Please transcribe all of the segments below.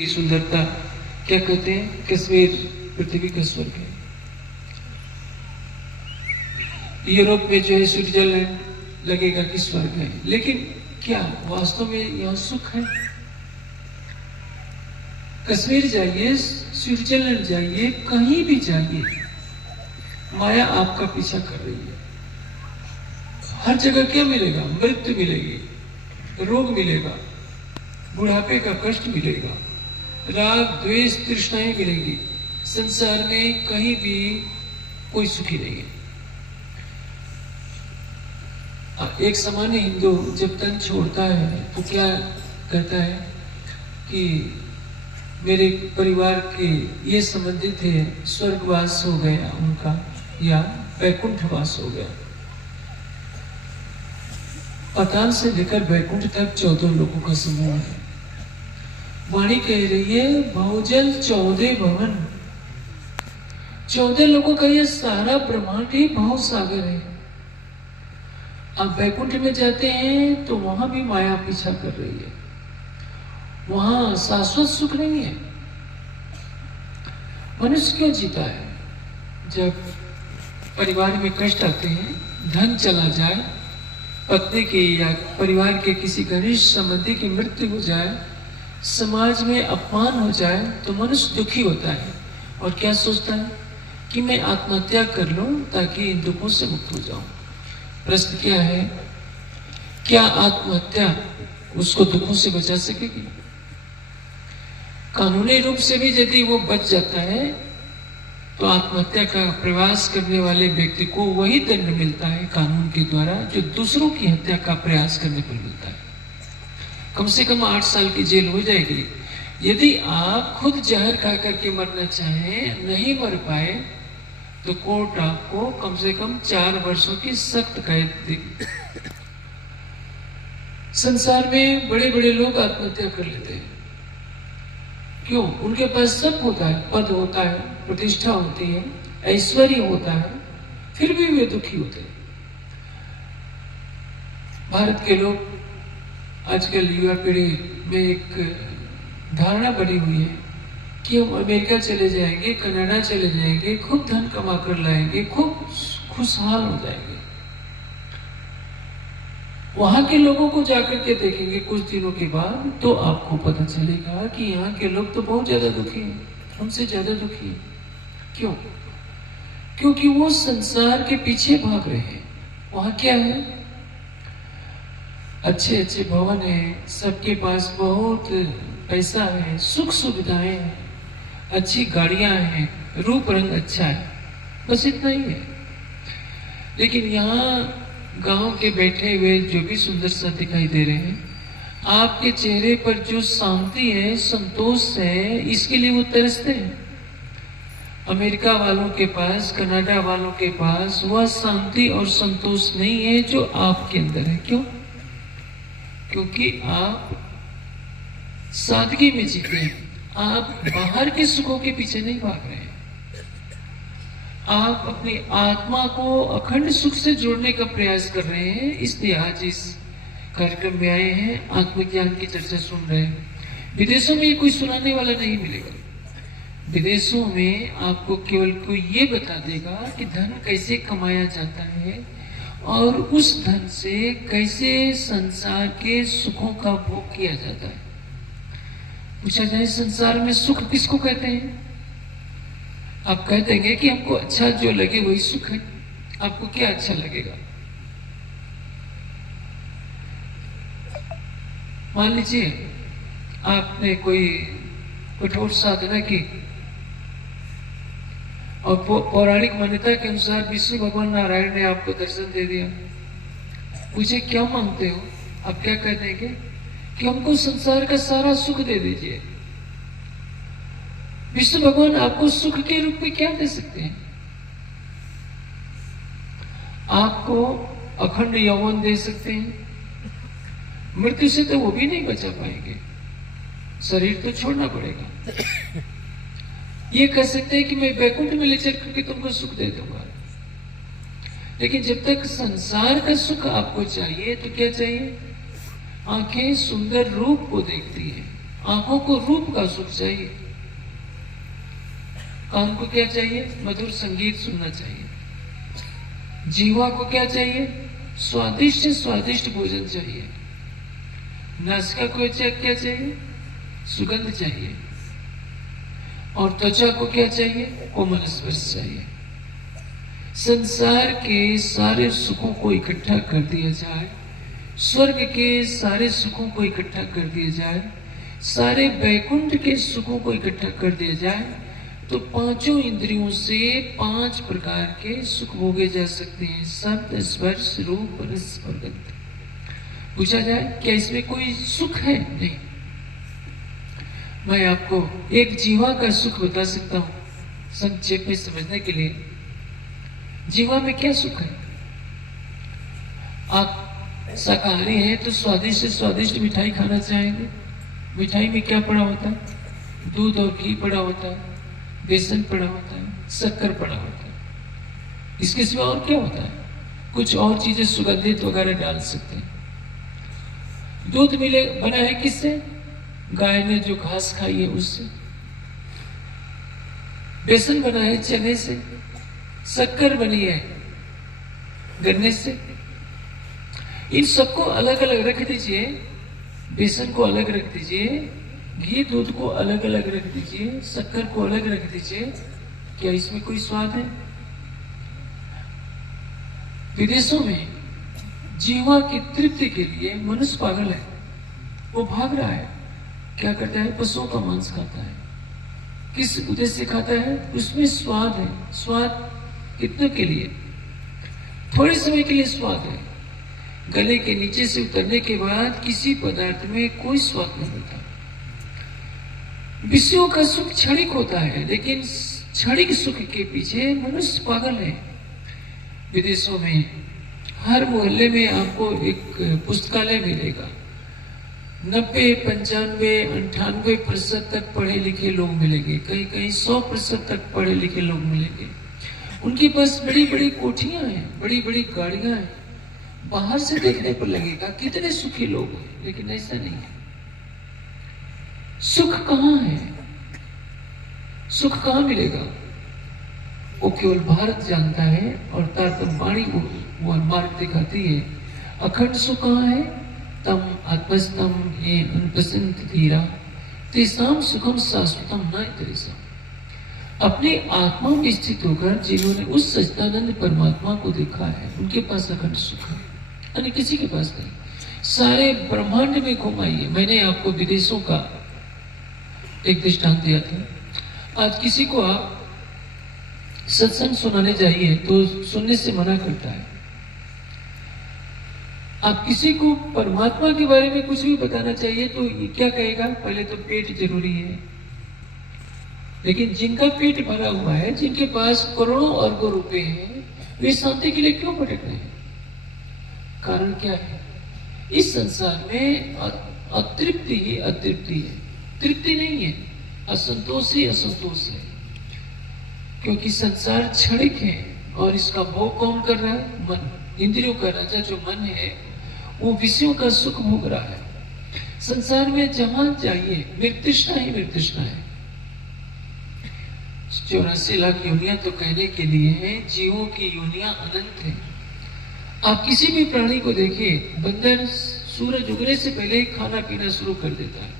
की सुंदरता क्या कहते हैं, कश्मीर पृथ्वी का स्वर्ग है। यूरोप में जो है स्विट्जरलैंड लगेगा कि स्वर्ग है, लेकिन क्या वास्तव में यहाँ सुख है? कश्मीर जाइए, स्विट्जरलैंड जाइए, कहीं भी जाइए, माया आपका पीछा कर रही है। हर जगह क्या मिलेगा? मृत्यु मिलेगी, रोग मिलेगा, बुढ़ापे का कष्ट मिलेगा, राग द्वेष तृष्णाएं मिलेंगी। संसार में कहीं भी कोई सुखी नहीं है। एक सामान्य हिंदू जब तन छोड़ता है तो क्या कहता है कि मेरे परिवार के ये संबंधित है, स्वर्गवास हो गया उनका या वैकुंठवास हो गया। पाताल से लेकर वैकुंठ तक 14 लोगों का समूह है। वाणी कह रही है बहुजल 14 भवन, 14 लोगों का ये सारा ब्रह्मांड ही भाव सागर है। आप वैकुंठ में जाते हैं तो वहां भी माया पीछा कर रही है, वहां शाश्वत सुख नहीं है। मनुष्य क्यों जीता है? जब परिवार में कष्ट आते हैं, धन चला जाए, पत्नी की या परिवार के किसी घनिष्ठ संबंधी की मृत्यु हो जाए, समाज में अपमान हो जाए, तो मनुष्य दुखी होता है और क्या सोचता है कि मैं आत्महत्या कर लूं ताकि इन दुखों से मुक्त हो जाऊं। प्रश्न क्या है, क्या आत्महत्या उसको दुखों से बचा सकेगी? कानूनी रूप से भी यदि वो बच जाता है तो आत्महत्या का प्रयास करने वाले व्यक्ति को वही दंड मिलता है कानून के द्वारा जो दूसरों की हत्या का प्रयास करने पर मिलता है। कम से कम 8 साल की जेल हो जाएगी। यदि आप खुद जहर खा करके मरना चाहें, नहीं मर पाए, तो कोर्ट आपको कम से कम 4 वर्षों की सख्त कैद देगी। संसार में बड़े बड़े लोग आत्महत्या कर लेते हैं। क्यों? उनके पास सब होता है, पद होता है, प्रतिष्ठा होती है, ऐश्वर्य होता है, फिर भी वे दुखी होते हैं। भारत के लोग आजकल युवा पीढ़ी में एक धारणा बनी हुई है कि हम अमेरिका चले जाएंगे, कनाडा चले जाएंगे, खूब धन कमा कर लाएंगे, खूब खुशहाल हो जाएंगे। वहां के लोगों को जाकर के देखेंगे कुछ दिनों के बाद तो आपको पता चलेगा कि यहाँ के लोग तो बहुत ज्यादा दुखी हैं, हमसे ज्यादा दुखी हैं। क्यों? क्योंकि वो संसार के पीछे भाग रहे हैं। वहां क्या है? अच्छे अच्छे भवन है, सबके पास बहुत पैसा है, सुख सुविधाएं हैं, अच्छी गाड़ियां हैं, रूप रंग अच्छा है, बस इतना ही है। लेकिन यहाँ गांव के बैठे हुए जो भी सुंदर सा दिखाई दे रहे हैं, आपके चेहरे पर जो शांति है, संतोष है, इसके लिए वो तरसते हैं। अमेरिका वालों के पास, कनाडा वालों के पास वह शांति और संतोष नहीं है जो आपके अंदर है। क्यों? क्योंकि आप सादगी में जीते हैं। आप बाहर के सुखों के पीछे नहीं भाग रहे हैं। आप अपनी आत्मा को अखंड सुख से जोड़ने का प्रयास कर रहे हैं। इसलिए आज इस कार्यक्रम में आए हैं, आत्मज्ञान की चर्चा सुन रहे हैं। विदेशों में कोई सुनाने वाला नहीं मिलेगा। विदेशों में आपको केवल कोई ये बता देगा कि धन कैसे कमाया जाता है और उस धन से कैसे संसार के सुखों का भोग किया जाता है। पूछा जाए संसार में सुख किसको कहते हैं? आप कह देंगे कि हमको अच्छा जो लगे वही सुख है। आपको क्या अच्छा लगेगा? मान लीजिए आपने कोई कठोर साधना की और पौराणिक मान्यता के अनुसार विष्णु भगवान नारायण ने आपको दर्शन दे दिया। पूछे क्या मांगते हो? आप क्या कह देंगे कि हमको संसार का सारा सुख दे दीजिए। विष्णु भगवान आपको सुख के रूप में क्या दे सकते हैं? आपको अखंड यौवन दे सकते हैं। मृत्यु से तो वो भी नहीं बचा पाएंगे, शरीर तो छोड़ना पड़ेगा। ये कह सकते हैं कि मैं वैकुंठ में ले चल करके तुमको सुख दे दूंगा। लेकिन जब तक संसार का सुख आपको चाहिए तो क्या चाहिए? आंखें सुंदर रूप को देखती है, आंखों को रूप का सुख चाहिए, कान को क्या चाहिए? मधुर संगीत सुनना चाहिए। जीवा को क्या चाहिए? स्वादिष्ट स्वादिष्ट भोजन चाहिए। नासिका को क्या चाहिए? सुगंध चाहिए। और त्वचा को क्या चाहिए? कोमल स्पर्श चाहिए। संसार के सारे सुखों को इकट्ठा कर दिया जाए, स्वर्ग के सारे सुखों को इकट्ठा कर दिया जाए, सारे वैकुंठ के सुखों को इकट्ठा कर दिया जाए, तो पांचों इंद्रियों से 5 प्रकार के सुख भोगे जा सकते हैं। शब्द, स्पर्श, रूप, रस और गंध। पूछा जाए क्या इसमें कोई सुख है? नहीं। मैं आपको एक जीवा का सुख बता सकता हूं संक्षेप में समझने के लिए। जीवा में क्या सुख है? आप शाकाहारी हैं तो स्वादिष्ट से स्वादिष्ट मिठाई खाना चाहेंगे। मिठाई में क्या पड़ा होता है? दूध और घी पड़ा होता है, बेसन पड़ा होता है, शक्कर पड़ा होता है। इसके सिवा और क्या होता है? कुछ और चीजें सुगंधित वगैरह डाल सकते हैं। दूध मिले बना है किससे? गाय ने जो घास खाई है उससे। बेसन बना है चने से। शक्कर बनी है गन्ने से। इन सबको अलग अलग रख दीजिए। बेसन को अलग रख दीजिए, घी दूध को अलग अलग रख दीजिए, शक्कर को अलग रख दीजिए। क्या इसमें कोई स्वाद है? विदेशों में जीवा की तृप्ति के लिए मनुष्य पागल है। वो भाग रहा है। क्या करता है? पशुओं का मांस खाता है। किस उद्देश्य से खाता है? उसमें स्वाद है। स्वाद कितने के लिए? थोड़े समय के लिए स्वाद है। गले के नीचे से उतरने के बाद किसी पदार्थ में कोई स्वाद नहीं होता। विषयों का सुख क्षणिक होता है, लेकिन क्षणिक सुख के पीछे मनुष्य पागल है। विदेशों में हर मोहल्ले में आपको एक पुस्तकालय मिलेगा। 90, 95, 98% तक पढ़े लिखे लोग मिलेंगे। कहीं कहीं 100% तक पढ़े लिखे लोग मिलेंगे। उनके पास बड़ी बड़ी कोठियां हैं, बड़ी बड़ी गाड़ियां हैं। बाहर से देखने पर लगेगा कितने सुखी लोग हैं, लेकिन ऐसा नहीं है। सुख कहां है? सुख कहां मिलेगा? वो केवल भारत जानता है, और तारतम वाणी वो मार्ग दिखाती है। अखंड सुख कहां है? तम आत्मस्तम ये अनपसंद धीरा तेसाम सुखम शाश्वतम न तेसा। अपनी आत्मा में स्थित होकर जिन्होंने उस सच्चिदानंद परमात्मा को देखा है, उनके पास अखंड सुख है, अन्य किसी के पास नहीं। सारे ब्रह्मांड में घुमाइए। मैंने आपको विदेशों का एक दृष्टांत दिया था। आज किसी को आप सत्संग सुनाने जाइए तो सुनने से मना करता है। आप किसी को परमात्मा के बारे में कुछ भी बताना चाहिए तो ये क्या कहेगा? पहले तो पेट जरूरी है। लेकिन जिनका पेट भरा हुआ है, जिनके पास करोड़ों अरबों रुपए हैं, वे शांति के लिए क्यों भटक रहे हैं? कारण क्या है? इस संसार में अतृप्ति ही अतृप्ति है, तृप्ति नहीं है। असंतोष ही असंतोष है, क्योंकि संसार क्षणिक है और इसका भोग कौन कर रहा है? मन। इंद्रियों का राजा जो मन है वो विषयों का सुख भोग रहा है। संसार में जहां चाहिए निर्तृष्णा ही निर्तृष्णा है। 84 लाख योनियां तो कहने के लिए है, जीवों की योनियां अनंत है। आप किसी भी प्राणी को देखिए, बंदर सूरज उगने से पहले ही खाना पीना शुरू कर देता है।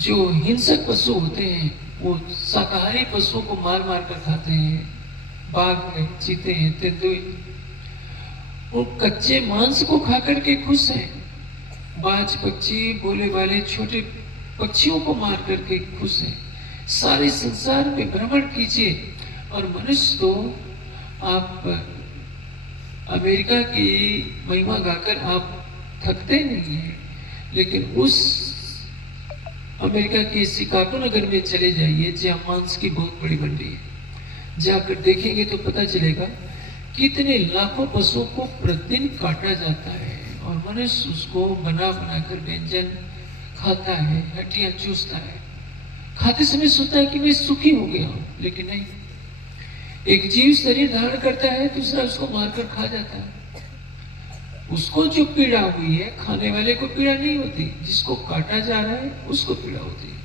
जो हिंसक पशु होते हैं वो शाकाहारी पशुओं को मार मार कर खाते हैं। बाघ हैं, चीते हैं, तेंदुए, वो कच्चे मांस को खा करके खुश हैं। बाज पक्षी, बोले वाले छोटे पक्षियों को मार करके खुश हैं। सारे संसार में भ्रमण कीजिए और मनुष्य तो आप अमेरिका की महिमा गाकर आप थकते नहीं हैं, लेकिन उस अमेरिका के शिकागो नगर में चले जाइए जहाँ मांस की बहुत बड़ी मंडी है। जाकर देखेंगे तो पता चलेगा कितने लाखों पशुओं को प्रतिदिन काटा जाता है और मनुष्य उसको बना बना कर व्यंजन खाता है, हड्डियां चूसता है। खाते समय सोचता है कि मैं सुखी हो गया हूं, लेकिन नहीं। एक जीव शरीर धारण करता है, दूसरा उसको मारकर खा जाता है। उसको जो पीड़ा हुई है, खाने वाले को पीड़ा नहीं होती, जिसको काटा जा रहा है उसको पीड़ा होती है।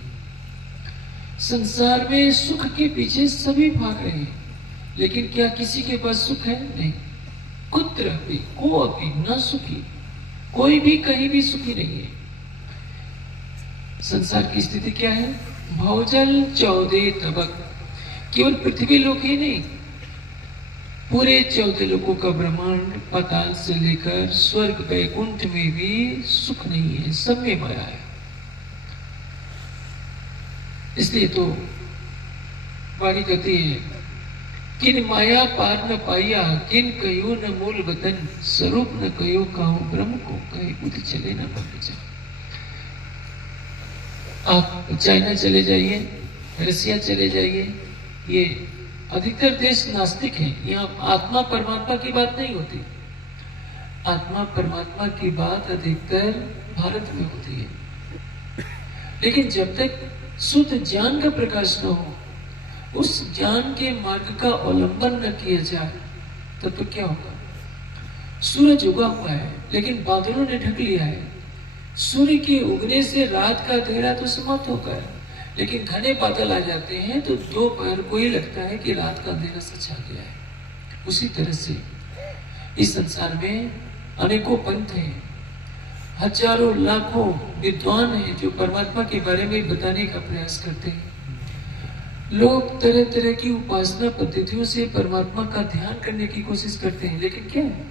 संसार में सुख के पीछे सभी भाग रहे हैं, लेकिन क्या किसी के पास सुख है? नहीं। कुत्रपि कोऽपि न सुखी, कोई भी कहीं भी सुखी नहीं है। संसार की स्थिति क्या है? भवजल 14 तबक। केवल पृथ्वी लोक ही नहीं, पूरे 14 लोकों का ब्रह्मांड, पाताल से लेकर स्वर्ग वैकुंठ में भी सुख नहीं है, सब में माया है। इसलिए तो वाणी कहती है, किन माया पार न पाया, किन कयो न मूल वतन, स्वरूप न कयो काहू ब्रह्म को, कहीं बुद्धि चले न मन जा। आप चाइना चले जाइए, रसिया चले जाइए, ये अधिकतर देश नास्तिक हैं। यहाँ आत्मा परमात्मा की बात नहीं होती। आत्मा परमात्मा की बात अधिकतर भारत में होती है। लेकिन जब तक शुद्ध ज्ञान का प्रकाश न हो, उस ज्ञान के मार्ग का अवलंबन न किया जाए, तब तो क्या होगा? सूरज उगा हुआ है लेकिन बादलों ने ढक लिया है। सूर्य के उगने से रात का अंधेरा तो समाप्त हो गया, लेकिन घने बादल आ जाते हैं तो दोपहर को ही लगता है कि रात का अंधेरा सच आ गया है। उसी तरह से इस संसार में अनेकों पंथ हैं, हजारों लाखों विद्वान हैं जो परमात्मा के बारे में बताने का प्रयास करते हैं। लोग तरह तरह की उपासना पद्धतियों से परमात्मा का ध्यान करने की कोशिश करते हैं, लेकिन क्या है?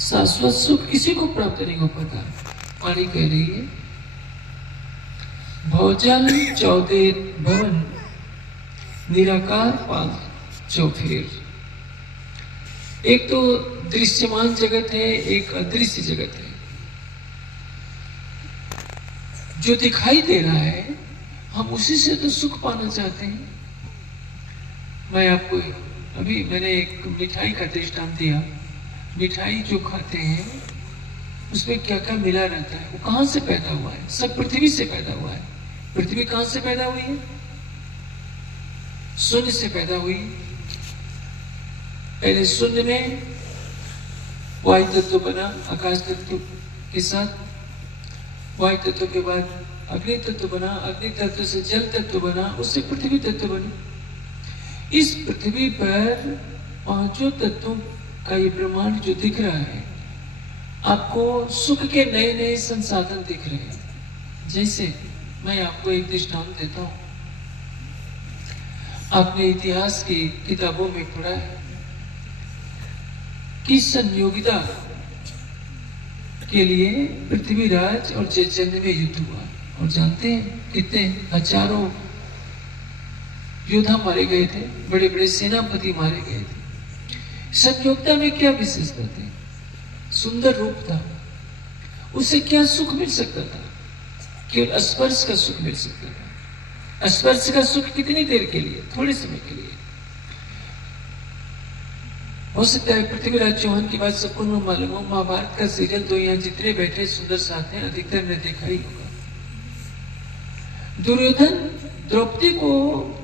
शाश्वत सुख किसी को प्राप्त नहीं हो पाता। वाणी कह रही है, भवजल 14 भवन, निराकार पाद चौफेर। एक तो दृश्यमान जगत है, एक अदृश्य जगत है। जो दिखाई दे रहा है हम उसी से तो सुख पाना चाहते हैं। मैं आपको अभी मैंने एक मिठाई का दृष्टांत दिया। मिठाई जो खाते हैं उसमें क्या क्या मिला रहता है, वो कहां से पैदा हुआ है? सब पृथ्वी से पैदा हुआ है। पृथ्वी कहां से पैदा हुई है? शून्य से पैदा हुई। पहले शून्य में वायु तत्व बना आकाश तत्व के साथ, वायु तत्व के बाद अग्नि तत्व बना, अग्नि तत्व से जल तत्व बना, उससे पृथ्वी तत्व बनी। इस पृथ्वी पर पांचों तत्वों का ये ब्रह्मांड जो दिख रहा है, आपको सुख के नए नए संसाधन दिख रहे हैं। जैसे मैं आपको एक दृष्टांत देता हूं। आपने इतिहास की किताबों में पढ़ा है कि संयोगिता के लिए पृथ्वीराज और जयचंद्र में युद्ध हुआ, और जानते हैं कितने हजारों योद्धा मारे गए थे, बड़े बड़े सेनापति मारे गए थे। संयोगिता में क्या विशेषता थी? सुंदर रूप था। उसे क्या सुख मिल सकता था? केवल स्पर्श का सुख मिल सकता था। स्पर्श का सुख कितनी देर के लिए? थोड़े समय के लिए। हो सकता है पृथ्वीराज चौहान की बात सबको न मालूम हो। महाभारत का सीरियल तो यहाँ जितने बैठे सुंदर साथ हैं, अधिकतर ने देखा ही होगा। दुर्योधन द्रौपदी को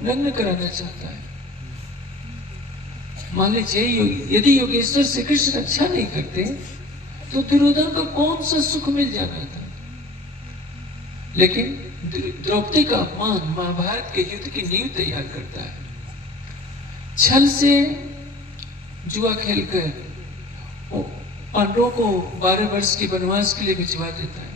नग्न कराना चाहता है। मान लीजिए यदि योगेश्वर श्री कृष्ण रक्षा नहीं करते तो दुर्योधन को कौन सा सुख मिल जाना था? लेकिन द्रौपदी का अपमान महाभारत के युद्ध की नींव तैयार करता है। छल से जुआ खेलकर पांडवों को 12 वर्ष के वनवास के लिए भिजवा देता है।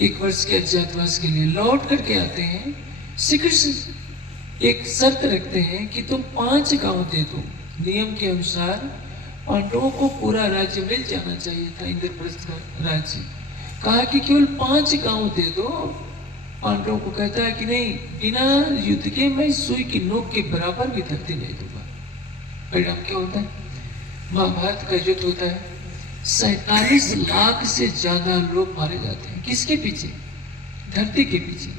1 वर्ष के अज्ञातवास के लिए लौट करके आते हैं। श्री कृष्ण एक शर्त रखते हैं कि तुम 5 गांव दे दो। नियम के अनुसार पांडवों को पूरा राज्य मिल जाना चाहिए था, इंद्रप्रस्थ का राज्य। कहा कि केवल 5 गांव दे दो। पांडवों को कहता है कि नहीं, बिना युद्ध के मैं सुई की नोक के बराबर भी धरती नहीं दूंगा। परिणाम क्या होता है? महाभारत का युद्ध होता है। 47 लाख से ज्यादा लोग मारे जाते हैं। किसके पीछे? धरती के पीछे।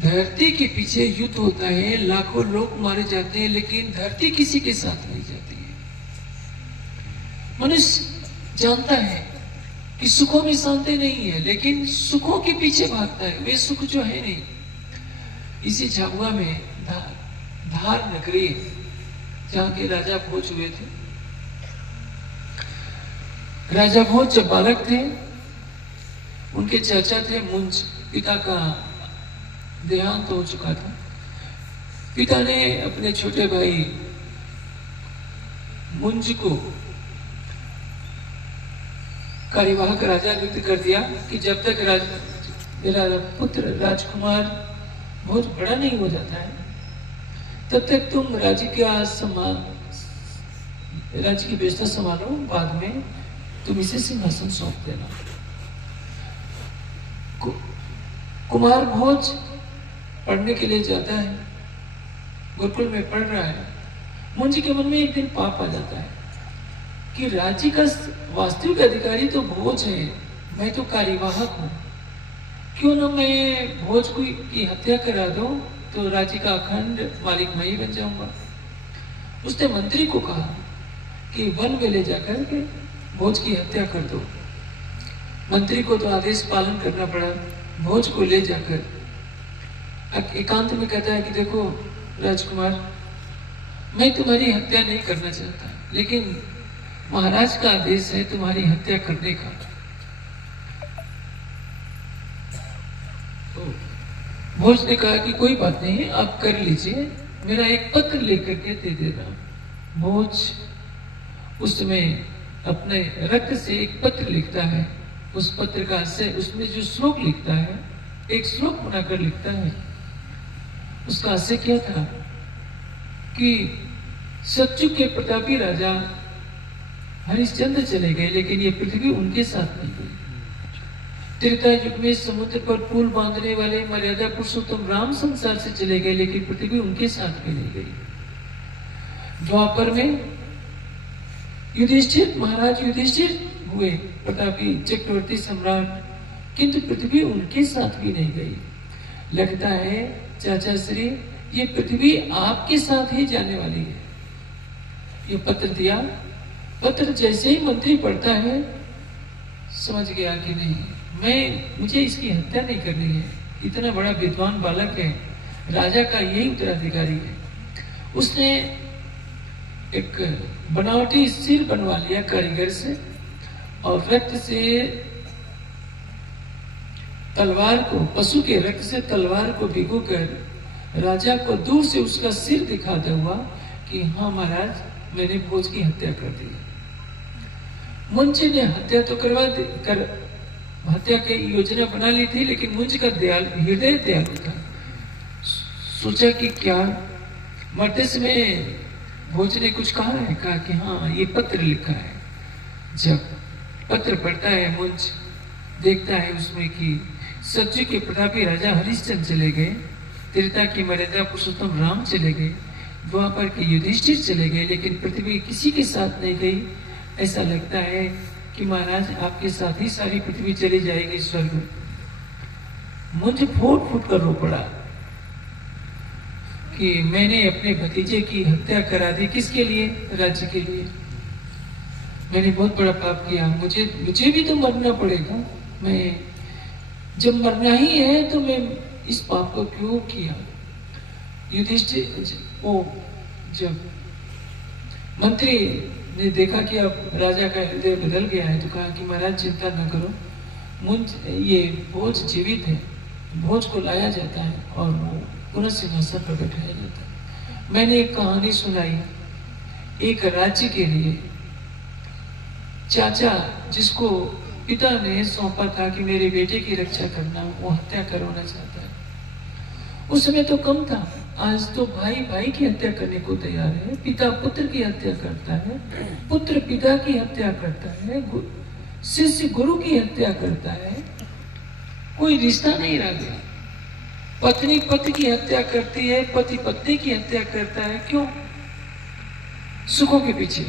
धरती के पीछे युद्ध होता है, लाखों लोग मारे जाते हैं, लेकिन धरती किसी के साथ नहीं जाती है। मनुष्य जानता है कि सुखों में शांति नहीं है, लेकिन सुखों के पीछे भागता है। वे सुख जो है नहीं। इसी झाबुआ में धार नगरी, जहां के राजा भोज हुए थे, राजा भोज जब बालक थे, उनके चाचा थे मुंज, पिता का देहांत हो चुका था। पिता ने अपने छोटे भाई मुंज को कार्यवाहक राजा नियुक्त कर दिया कि जब तक मेरा पुत्र राजकुमार बहुत बड़ा नहीं हो जाता है, तब तक तुम राज्य की व्यवस्था संभालो, बाद में तुम इसे सिंहासन सौंप देना। कुमार भोज पढ़ने के लिए जाता है, गुरुकुल में पढ़ रहा है। मुंज के मन में एक दिन पाप आ जाता है कि राज्य का वास्तविक अधिकारी तो भोज है, मैं तो कार्यवाहक हूं, क्यों ना मैं भोज की हत्या करा दूं, तो राज्य का अखंड मालिक मैं ही बन जाऊंगा। उसने मंत्री को कहा कि वन में ले जाकर के भोज की हत्या कर दो। मंत्री को तो आदेश पालन करना पड़ा। भोज को ले जाकर एकांत में कहता है कि देखो राजकुमार, मैं तुम्हारी हत्या नहीं करना चाहता, लेकिन महाराज का आदेश है तुम्हारी हत्या करने का। तो भोज ने कहा कि कोई बात नहीं, आप कर लीजिए, मेरा एक पत्र लेकर के दे देना। भोज उस समय अपने रक्त से एक पत्र लिखता है। उस पत्र का से उसमें जो श्लोक लिखता है, एक श्लोक बनाकर लिखता है। उसका आशय क्या था कि सत्युग के प्रतापी राजा हरिश्चंद्र चले गए, लेकिन ये पृथ्वी उनके साथ नहीं गई। त्रेता युग में समुद्र पर पुल बांधने वाले मर्यादा पुरुषोत्तम राम संसार से चले गए, लेकिन पृथ्वी उनके साथ भी नहीं गई। द्वापर में युधिष्ठिर, महाराज युधिष्ठिर हुए प्रतापी चक्रवर्ती सम्राट, किंतु पृथ्वी उनके साथ भी नहीं गई। लगता है चाचा श्री, ये पृथ्वी आपके साथ ही जाने वाली है। ये पत्र दिया। पत्र जैसे ही मंत्री पढ़ता है, समझ गया कि नहीं, मुझे इसकी हत्या नहीं करनी है। इतना बड़ा विद्वान बालक है, राजा का यही उत्तराधिकारी है। उसने एक बनावटी सिर बनवा लिया कारीगर से, और रक्त से तलवार को, पशु के रक्त से तलवार को भिगोकर राजा को दूर से उसका सिर दिखाता हुआ कि हाँ महाराज, मैंने भोज की हत्या कर दी। मुंज ने हत्या तो हत्या की योजना बना ली थी, लेकिन मुंज का हृदय दयालु था। सोचा कि क्या मरते समय भोज ने कुछ कहा है? कहा कि हाँ, ये पत्र लिखा है। जब पत्र पढ़ता है मुंज, देखता है उसमें कि सत्युग के प्रतापी राजा हरिश्चंद्र चले गए, त्रेता की मर्यादा पुरुषोत्तम राम चले गए, द्वापर के युधिष्ठिर चले गए, लेकिन पृथ्वी किसी के साथ नहीं गई। ऐसा लगता है कि महाराज आपके साथ ही सारी पृथ्वी चली जाएगी स्वर्ग में। मुझे फूट फूट कर रो पड़ा कि मैंने अपने भतीजे की हत्या करा दी। किसके लिए? राज्य के लिए। मैंने बहुत बड़ा पाप किया, मुझे भी तो मरना पड़ेगा। मैं जब मरना ही है तो मैं इस पाप को क्यों किया? युधिष्ठिर जब मंत्री ने देखा कि अब राजा का हृदय बदल गया है, तो कहा कि महाराज चिंता न करो, ये भोज जीवित है, भोज को लाया जाता है और वो पुनः सिंहासन पर बैठाया जाता है। मैंने एक कहानी सुनाई। एक राज्य के लिए चाचा, जिसको पिता ने सौंपा था कि मेरे बेटे की रक्षा करना, वो हत्या करवाना चाहता है। उस समय तो कम था, आज तो भाई भाई की हत्या करने को तैयार है, पिता पुत्र की हत्या करता है, पुत्र पिता की हत्या करता है, शिष्य गुरु की हत्या करता है। कोई रिश्ता नहीं रह गया। पत्नी पति की हत्या करती है, पति पत्नी की हत्या करता है। क्यों? सुखों के पीछे।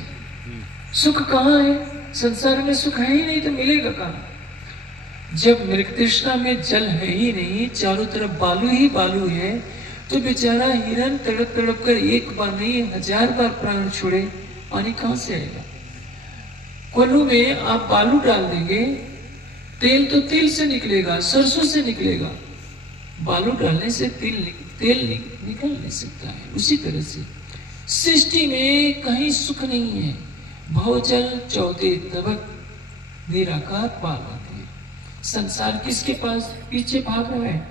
सुख कहाँ है? संसार में सुख है ही नहीं तो मिलेगा कहाँ? जब मृग तृष्णा में जल है ही नहीं, चारों तरफ बालू ही बालू है, तो बेचारा हिरन तड़प तड़प कर एक बार नहीं 1000 बार प्राण छोड़े, पानी कहां से आएगा? कोल्हू में आप बालू डाल देंगे, तेल तो तेल से निकलेगा, सरसों से निकलेगा। बालू डालने से तेल निकल नहीं सकता है। उसी तरह से सृष्टि में कहीं सुख नहीं है। भवजल चौथे तबक निराकार पार्वती। संसार किसके पास पीछे भाग रहा है?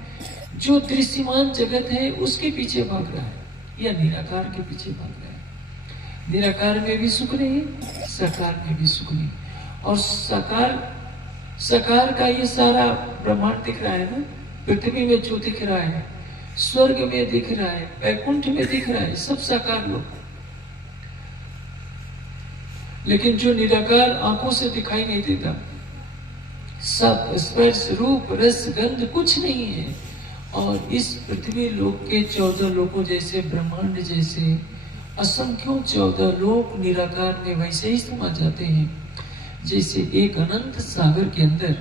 जो दृश्यमान जगत है उसके पीछे भाग रहा है या निराकार के पीछे भाग रहा है? निराकार में भी सुख नहीं, साकार में भी सुख नहीं। और साकार का ये सारा ब्रह्मांड दिख रहा है ना, पृथ्वी में जो दिख रहा है, स्वर्ग में दिख रहा है, वैकुंठ में दिख रहा है, सब साकार लोग। लेकिन जो निराकार आंखों से दिखाई नहीं देता, सब स्पर्श रूप रस गंध कुछ नहीं है। और इस पृथ्वी लोक के 14 लोकों जैसे, ब्रह्मांड जैसे असंख्यों 14 लोक निराकार में वैसे ही समा जाते हैं जैसे एक अनंत सागर के अंदर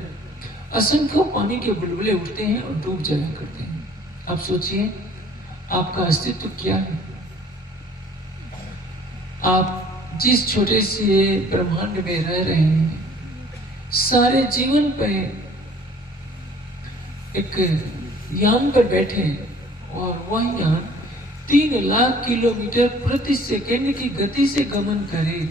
असंख्यों पानी के बुलबुले उठते हैं और डूब जाया करते हैं। अब सोचिए आपका अस्तित्व क्या है? आप जिस छोटे से ब्रह्मांड में रह रहे हैं, सारे जीवन पे एक यान पर बैठे और वह यान 3 लाख किलोमीटर प्रति सेकंड की गति से गमन करे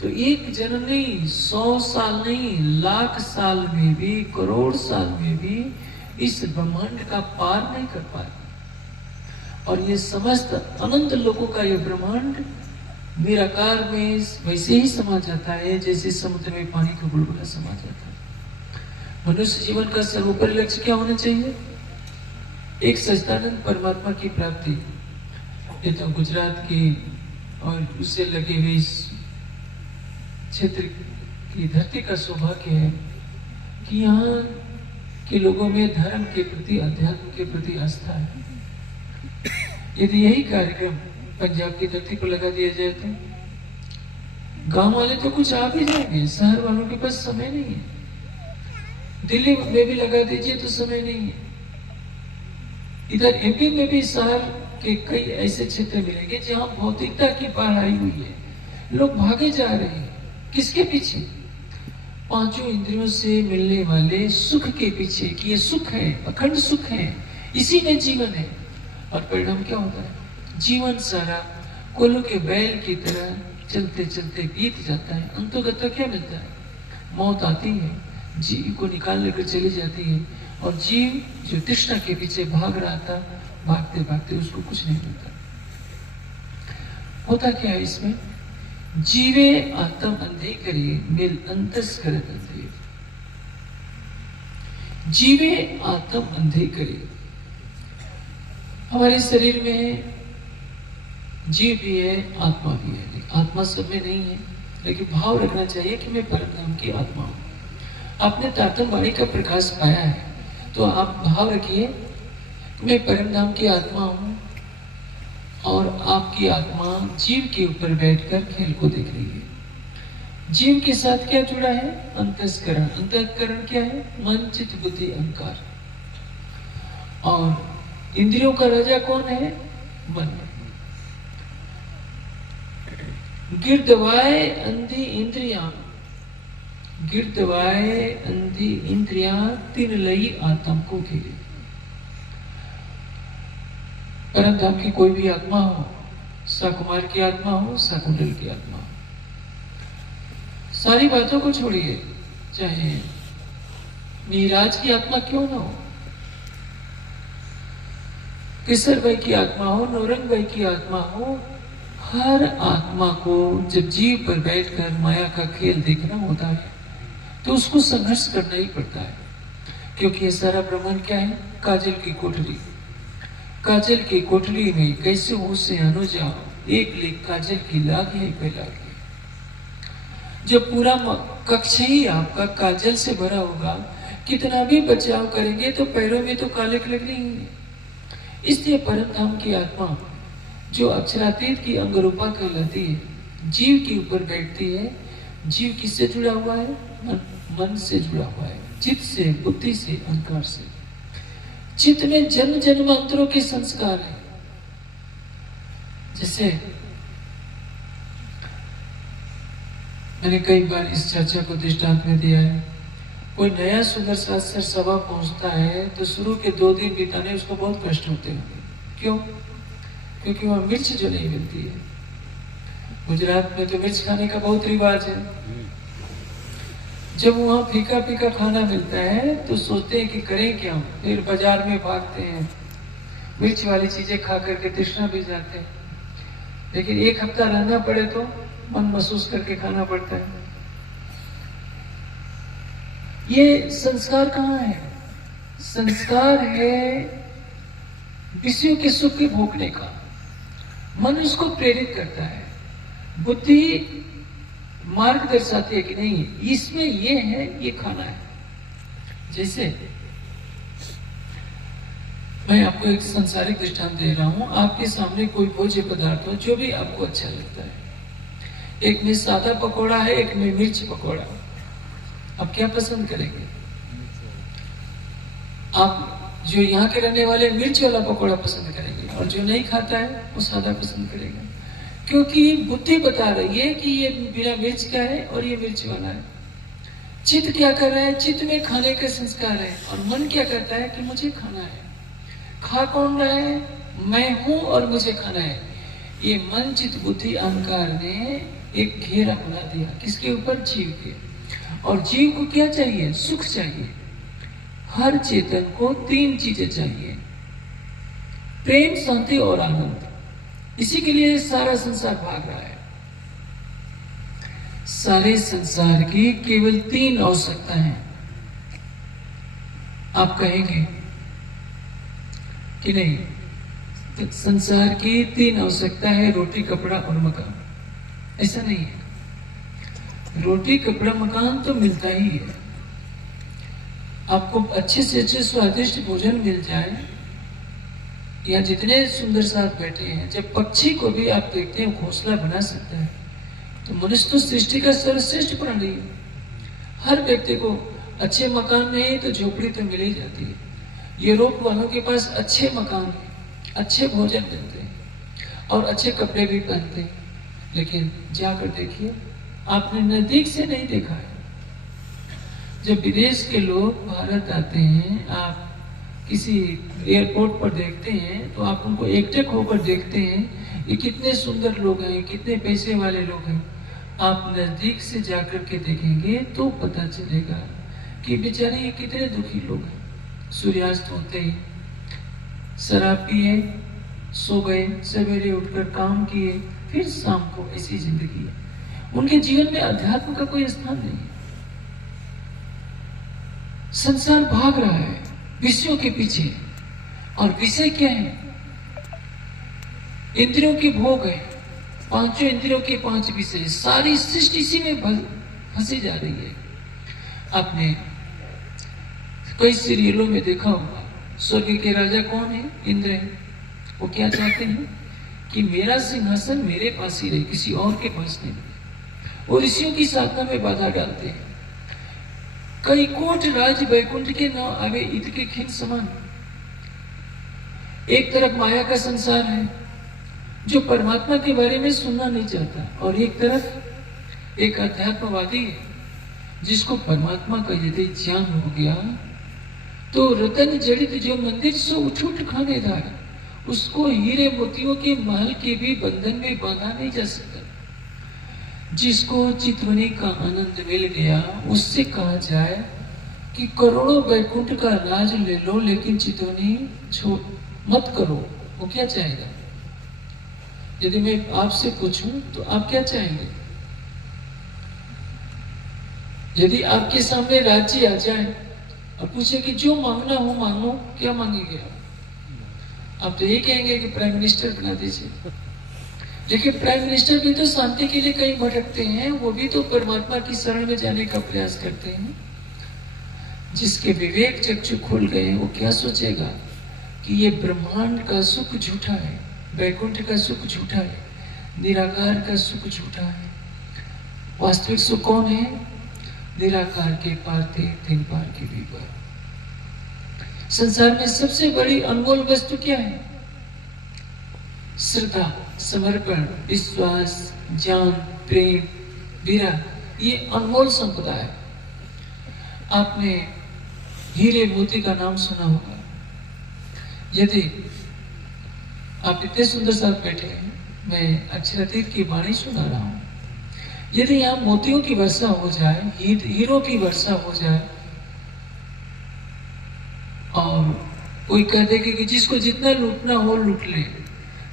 तो एक जन्म नहीं, 100 साल नहीं, लाख साल में भी, करोड़ साल में भी इस ब्रह्मांड का पार नहीं कर पाए। और ये समस्त अनंत लोगों का ये ब्रह्मांड निराकार में वैसे ही समा जाता है जैसे समुद्र में पानी का बुलबुला समा जाता है। मनुष्य जीवन का सर्वोपरि लक्ष्य क्या होना चाहिए? एक सच्चिदानंद परमात्मा की प्राप्ति। ये तो गुजरात की और उससे लगे हुए इस क्षेत्र की धरती का सौभाग्य है कि यहाँ के लोगों में धर्म के प्रति, अध्यात्म के प्रति आस्था है। यदि यही कार्यक्रम पंजाब की धरती पर लगा दिया जाए तो गांव वाले तो कुछ आ भी जाएंगे, शहर वालों के पास समय नहीं है। दिल्ली में भी लगा दीजिए तो समय नहीं है। इधर एमपी में भी शहर के कई ऐसे क्षेत्र मिलेंगे जहां भौतिकता की बाढ़ आई हुई है, लोग भागे जा रहे हैं। किसके पीछे? पांचों इंद्रियों से मिलने वाले सुख के पीछे कि ये सुख है, अखंड सुख है, इसी में जीवन है। और परिणाम क्या होता है? जीवन सारा कोलों के बैल की तरह चलते चलते बीत जाता है। अंतोगत क्या मिलता है? मौत आती है, जीव को निकाल लेकर चली जाती है और जीव जो तृष्णा के पीछे भाग रहा था, भागते भागते उसको कुछ नहीं मिलता। होता क्या है इसमें? जीवे आत्म अंधे करिए मिल अंतस करत अंधे। जीवे आत्म अंधे करिए। हमारे शरीर में जीव भी है, आत्मा भी है। आत्मा सब में नहीं है, लेकिन भाव रखना चाहिए कि मैं परमधाम की आत्मा हूं। आपने तातम वाणी का प्रकाश पाया है तो आप भाव रखिए मैं परमधाम की आत्मा हूं और आपकी आत्मा जीव के ऊपर बैठकर खेल को देख रही है। जीव के साथ क्या जुड़ा है? अंतस्करण। अंतःकरण क्या है? मन, चित्त, बुद्धि, अहंकार। और इंद्रियों का राजा कौन है? मन। गिरदवाए अंधी इंद्रियां, गिरदवाए अंधी इंद्रियां तिन लई आत्म को घेरे। परमधाम की कोई भी आत्मा हो, साकुमार की आत्मा हो, साकुंडल की आत्मा हो, सारी बातों को छोड़िए, चाहे मीराज की आत्मा क्यों ना हो, किसर भाई की आत्मा हो, नौरंग भाई की आत्मा हो, हर आत्मा को जब जीव पर बैठकर माया का खेल देखना होता है तो उसको संघर्ष करना ही पड़ता है। क्योंकि ये सारा ब्रह्मांड क्या है? काजल की कोठरी। काजल की कोठरी में कैसे उससे अनु जाओ, एक लेख काजल की लाग है पहला। जब पूरा कक्ष ही आपका काजल से भरा होगा, कितना भी बचाव करेंगे तो पैरों में तो काले लगने ही है। इसलिए परमधाम की आत्मा जो अक्षरातीत की अंगरूपा कहलाती है, जीव के ऊपर बैठती है। जीव किससे जुड़ा हुआ है? मन से जुड़ा हुआ है, चित्त से, बुद्धि से, अहंकार से। चित्त में जन्म जन्मांतरों के संस्कार है। जैसे मैंने कई बार इस चर्चा को दृष्टांत में दिया है, कोई नया सुंदर शास्त्र सभा पहुंचता है तो शुरू के 2 दिन बिताने उसको बहुत कष्ट होते होंगे। क्यों? क्योंकि वहां मिर्च जो नहीं मिलती है। गुजरात में तो मिर्च खाने का बहुत रिवाज है। जब वहाँ फीका फीका खाना मिलता है तो सोचते हैं कि करें क्या, फिर बाजार में भागते हैं, मिर्च वाली चीजें खा करके तृष्णा भी जाते हैं। लेकिन एक हफ्ता रहना पड़े तो मन महसूस करके खाना पड़ता है। ये संस्कार कहाँ है? संस्कार है विषयों के सुख के भोगने का। मन उसको प्रेरित करता है, बुद्धि मार्ग दर्शाती है कि नहीं इसमें ये है, ये खाना है। जैसे मैं आपको एक सांसारिक दृष्टांत दे रहा हूं। आपके सामने कोई भोज्य पदार्थ हो जो भी आपको अच्छा लगता है, एक में सादा पकौड़ा है, एक में मिर्च पकौड़ा, आप क्या पसंद करेंगे? आप जो यहाँ के रहने वाले मिर्च वाला पकौड़ा पसंद करेंगे, और जो नहीं खाता है वो सादा पसंद करेगा, क्योंकि बुद्धि बता रही है कि ये बिना मिर्च का है और ये मिर्च वाला है। चित्त क्या कर रहा है? चित्त में खाने का संस्कार है, और मन क्या करता है कि मुझे खाना है। खा कौन रहा है? मैं हूं और मुझे खाना है। ये मन, चित्त, बुद्धि, अहंकार ने एक घेरा बना दिया किसके ऊपर? जीव के। और जीव को क्या चाहिए? सुख चाहिए। हर चेतन को 3 चीजें चाहिए, प्रेम, शांति और आनंद। इसी के लिए सारा संसार भाग रहा है। सारे संसार की केवल 3 आवश्यकता है। आप कहेंगे कि नहीं, तो संसार की 3 आवश्यकता है, रोटी, कपड़ा और मकान। ऐसा नहीं है। रोटी, कपड़ा, मकान तो मिलता ही है। आपको अच्छे से अच्छे स्वादिष्ट भोजन मिल जाए, या जितने सुंदर साथ बैठे हैं, जब पक्षी को भी आप देखते हैं घोंसला बना सकता है, तो मनुष्य तो सृष्टि का सर्वश्रेष्ठ प्राणी है। हर व्यक्ति को अच्छे मकान नहीं तो झोपड़ी तो मिल ही जाती है। यूरोप वालों के पास अच्छे मकान है, अच्छे भोजन मिलते हैं और अच्छे कपड़े भी पहनते हैं, लेकिन जाकर देखिए, आपने नजदीक से नहीं देखा है। जब विदेश के लोग भारत आते हैं, आप किसी एयरपोर्ट पर देखते हैं तो आप उनको एकटक होकर देखते हैं, ये कितने सुंदर लोग हैं, कितने पैसे वाले लोग हैं। आप नजदीक से जाकर के देखेंगे तो पता चलेगा कि बेचारे ये कितने दुखी लोग हैं। सूर्यास्त होते ही शराब पिए, सो गए, सवेरे उठकर काम किए, फिर शाम को ऐसी जिंदगी है। उनके जीवन में अध्यात्म का कोई स्थान नहीं है। संसार भाग रहा है विषयों के पीछे, और विषय क्या है? इंद्रियों की भोग है। 5 इंद्रियों के 5 विषय, सारी सृष्टि इसी में फंसी जा रही है। आपने कई सीरियलों में देखा होगा, स्वर्ग के राजा कौन है? इंद्र है। वो क्या चाहते हैं कि मेरा सिंहासन मेरे पास ही रहे, किसी और के पास नहीं रहे। वो ऋषियों की साधना में बाधा डालते हैं। कई कोट राज वैकुंठ के न आवे इत के खिन समान। एक तरफ माया का संसार है जो परमात्मा के बारे में सुनना नहीं चाहता, और एक तरफ एक अध्यात्मवादी है जिसको परमात्मा का यदि ज्ञान हो गया तो रतन जड़ित जो मंदिर से उठ उठ खानेदार, उसको हीरे मोतियों के महल के भी बंधन में बांधा नहीं जा सकता। जिसको चितवनी का आनंद मिल गया, उससे कहा जाए कि करोड़ों वैकुंठ का राज ले लो, लेकिन चितवनी छोड़ मत करो। वो क्या चाहेगा? यदि मैं आपसे पूछूं तो आप क्या चाहेंगे? यदि आपके सामने राज्य आ जाए और पूछे कि जो मांगना हो मांगो, क्या मांगेंगे आप तो ये कहेंगे कि प्राइम मिनिस्टर बना दीजिए। लेकिन प्राइम मिनिस्टर भी तो शांति के लिए कहीं भटकते हैं, वो भी तो परमात्मा की शरण में जाने का प्रयास करते हैं। जिसके विवेक चक्षु खुल गए, वो क्या सोचेगा कि ये ब्रह्मांड का सुख झूठा है, वैकुंठ का सुख झूठा है, निराकार का सुख झूठा है। वास्तविक सुख कौन है? निराकार के पार थे, 3 पार के भी पार। संसार में सबसे बड़ी अनमोल वस्तु क्या है? श्रद्धा, समर्पण, विश्वास, ज्ञान, प्रेम, विरह। ये अनमोल संपदा है। आपने हीरे मोती का नाम सुना होगा। यदि आप इतने सुंदर साथ बैठे हैं, मैं अक्षरातीत की वाणी सुना रहा हूं। यदि यहाँ मोतियों की वर्षा हो जाए, हीरों की वर्षा हो जाए, और कोई कह दे कि जिसको जितना लूटना हो लूट ले,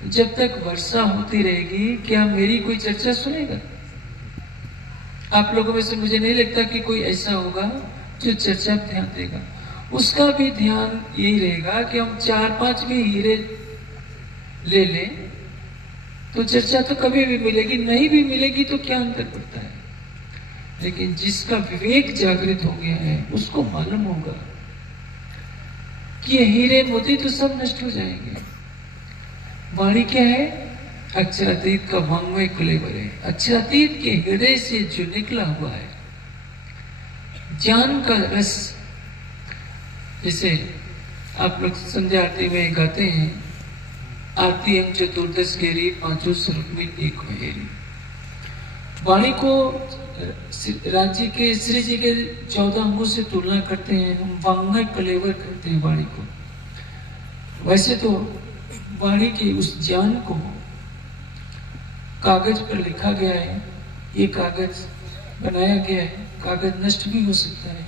जब तक वर्षा होती रहेगी क्या मेरी कोई चर्चा सुनेगा? आप लोगों में से मुझे नहीं लगता कि कोई ऐसा होगा जो चर्चा पर ध्यान देगा। उसका भी ध्यान यही रहेगा कि हम 4-5 भी हीरे ले लें तो चर्चा तो कभी भी मिलेगी, नहीं भी मिलेगी तो क्या अंतर पड़ता है। लेकिन जिसका विवेक जागृत हो गया है उसको मालूम होगा कि ये हीरे मोती तो सब नष्ट हो जाएंगे। वाणी क्या है? अक्षरातीत का वांग्मय कलेवर है। अक्षरातीत के हृदय से जो निकला हुआ है ज्ञान का रस। जैसे आप लोग संध्या आरती में गाते हैं, आरती हम चतुर्दश केरी पांचों स्वरूप में एक हेरी। वाणी को राज्य के श्री जी के 14 अंगों से तुलना करते हैं, हम वांग्मय कलेवर करते हैं वाणी को। वैसे तो वाणी के उस ज्ञान को कागज पर लिखा गया है, ये कागज बनाया गया है, कागज नष्ट भी हो सकता है,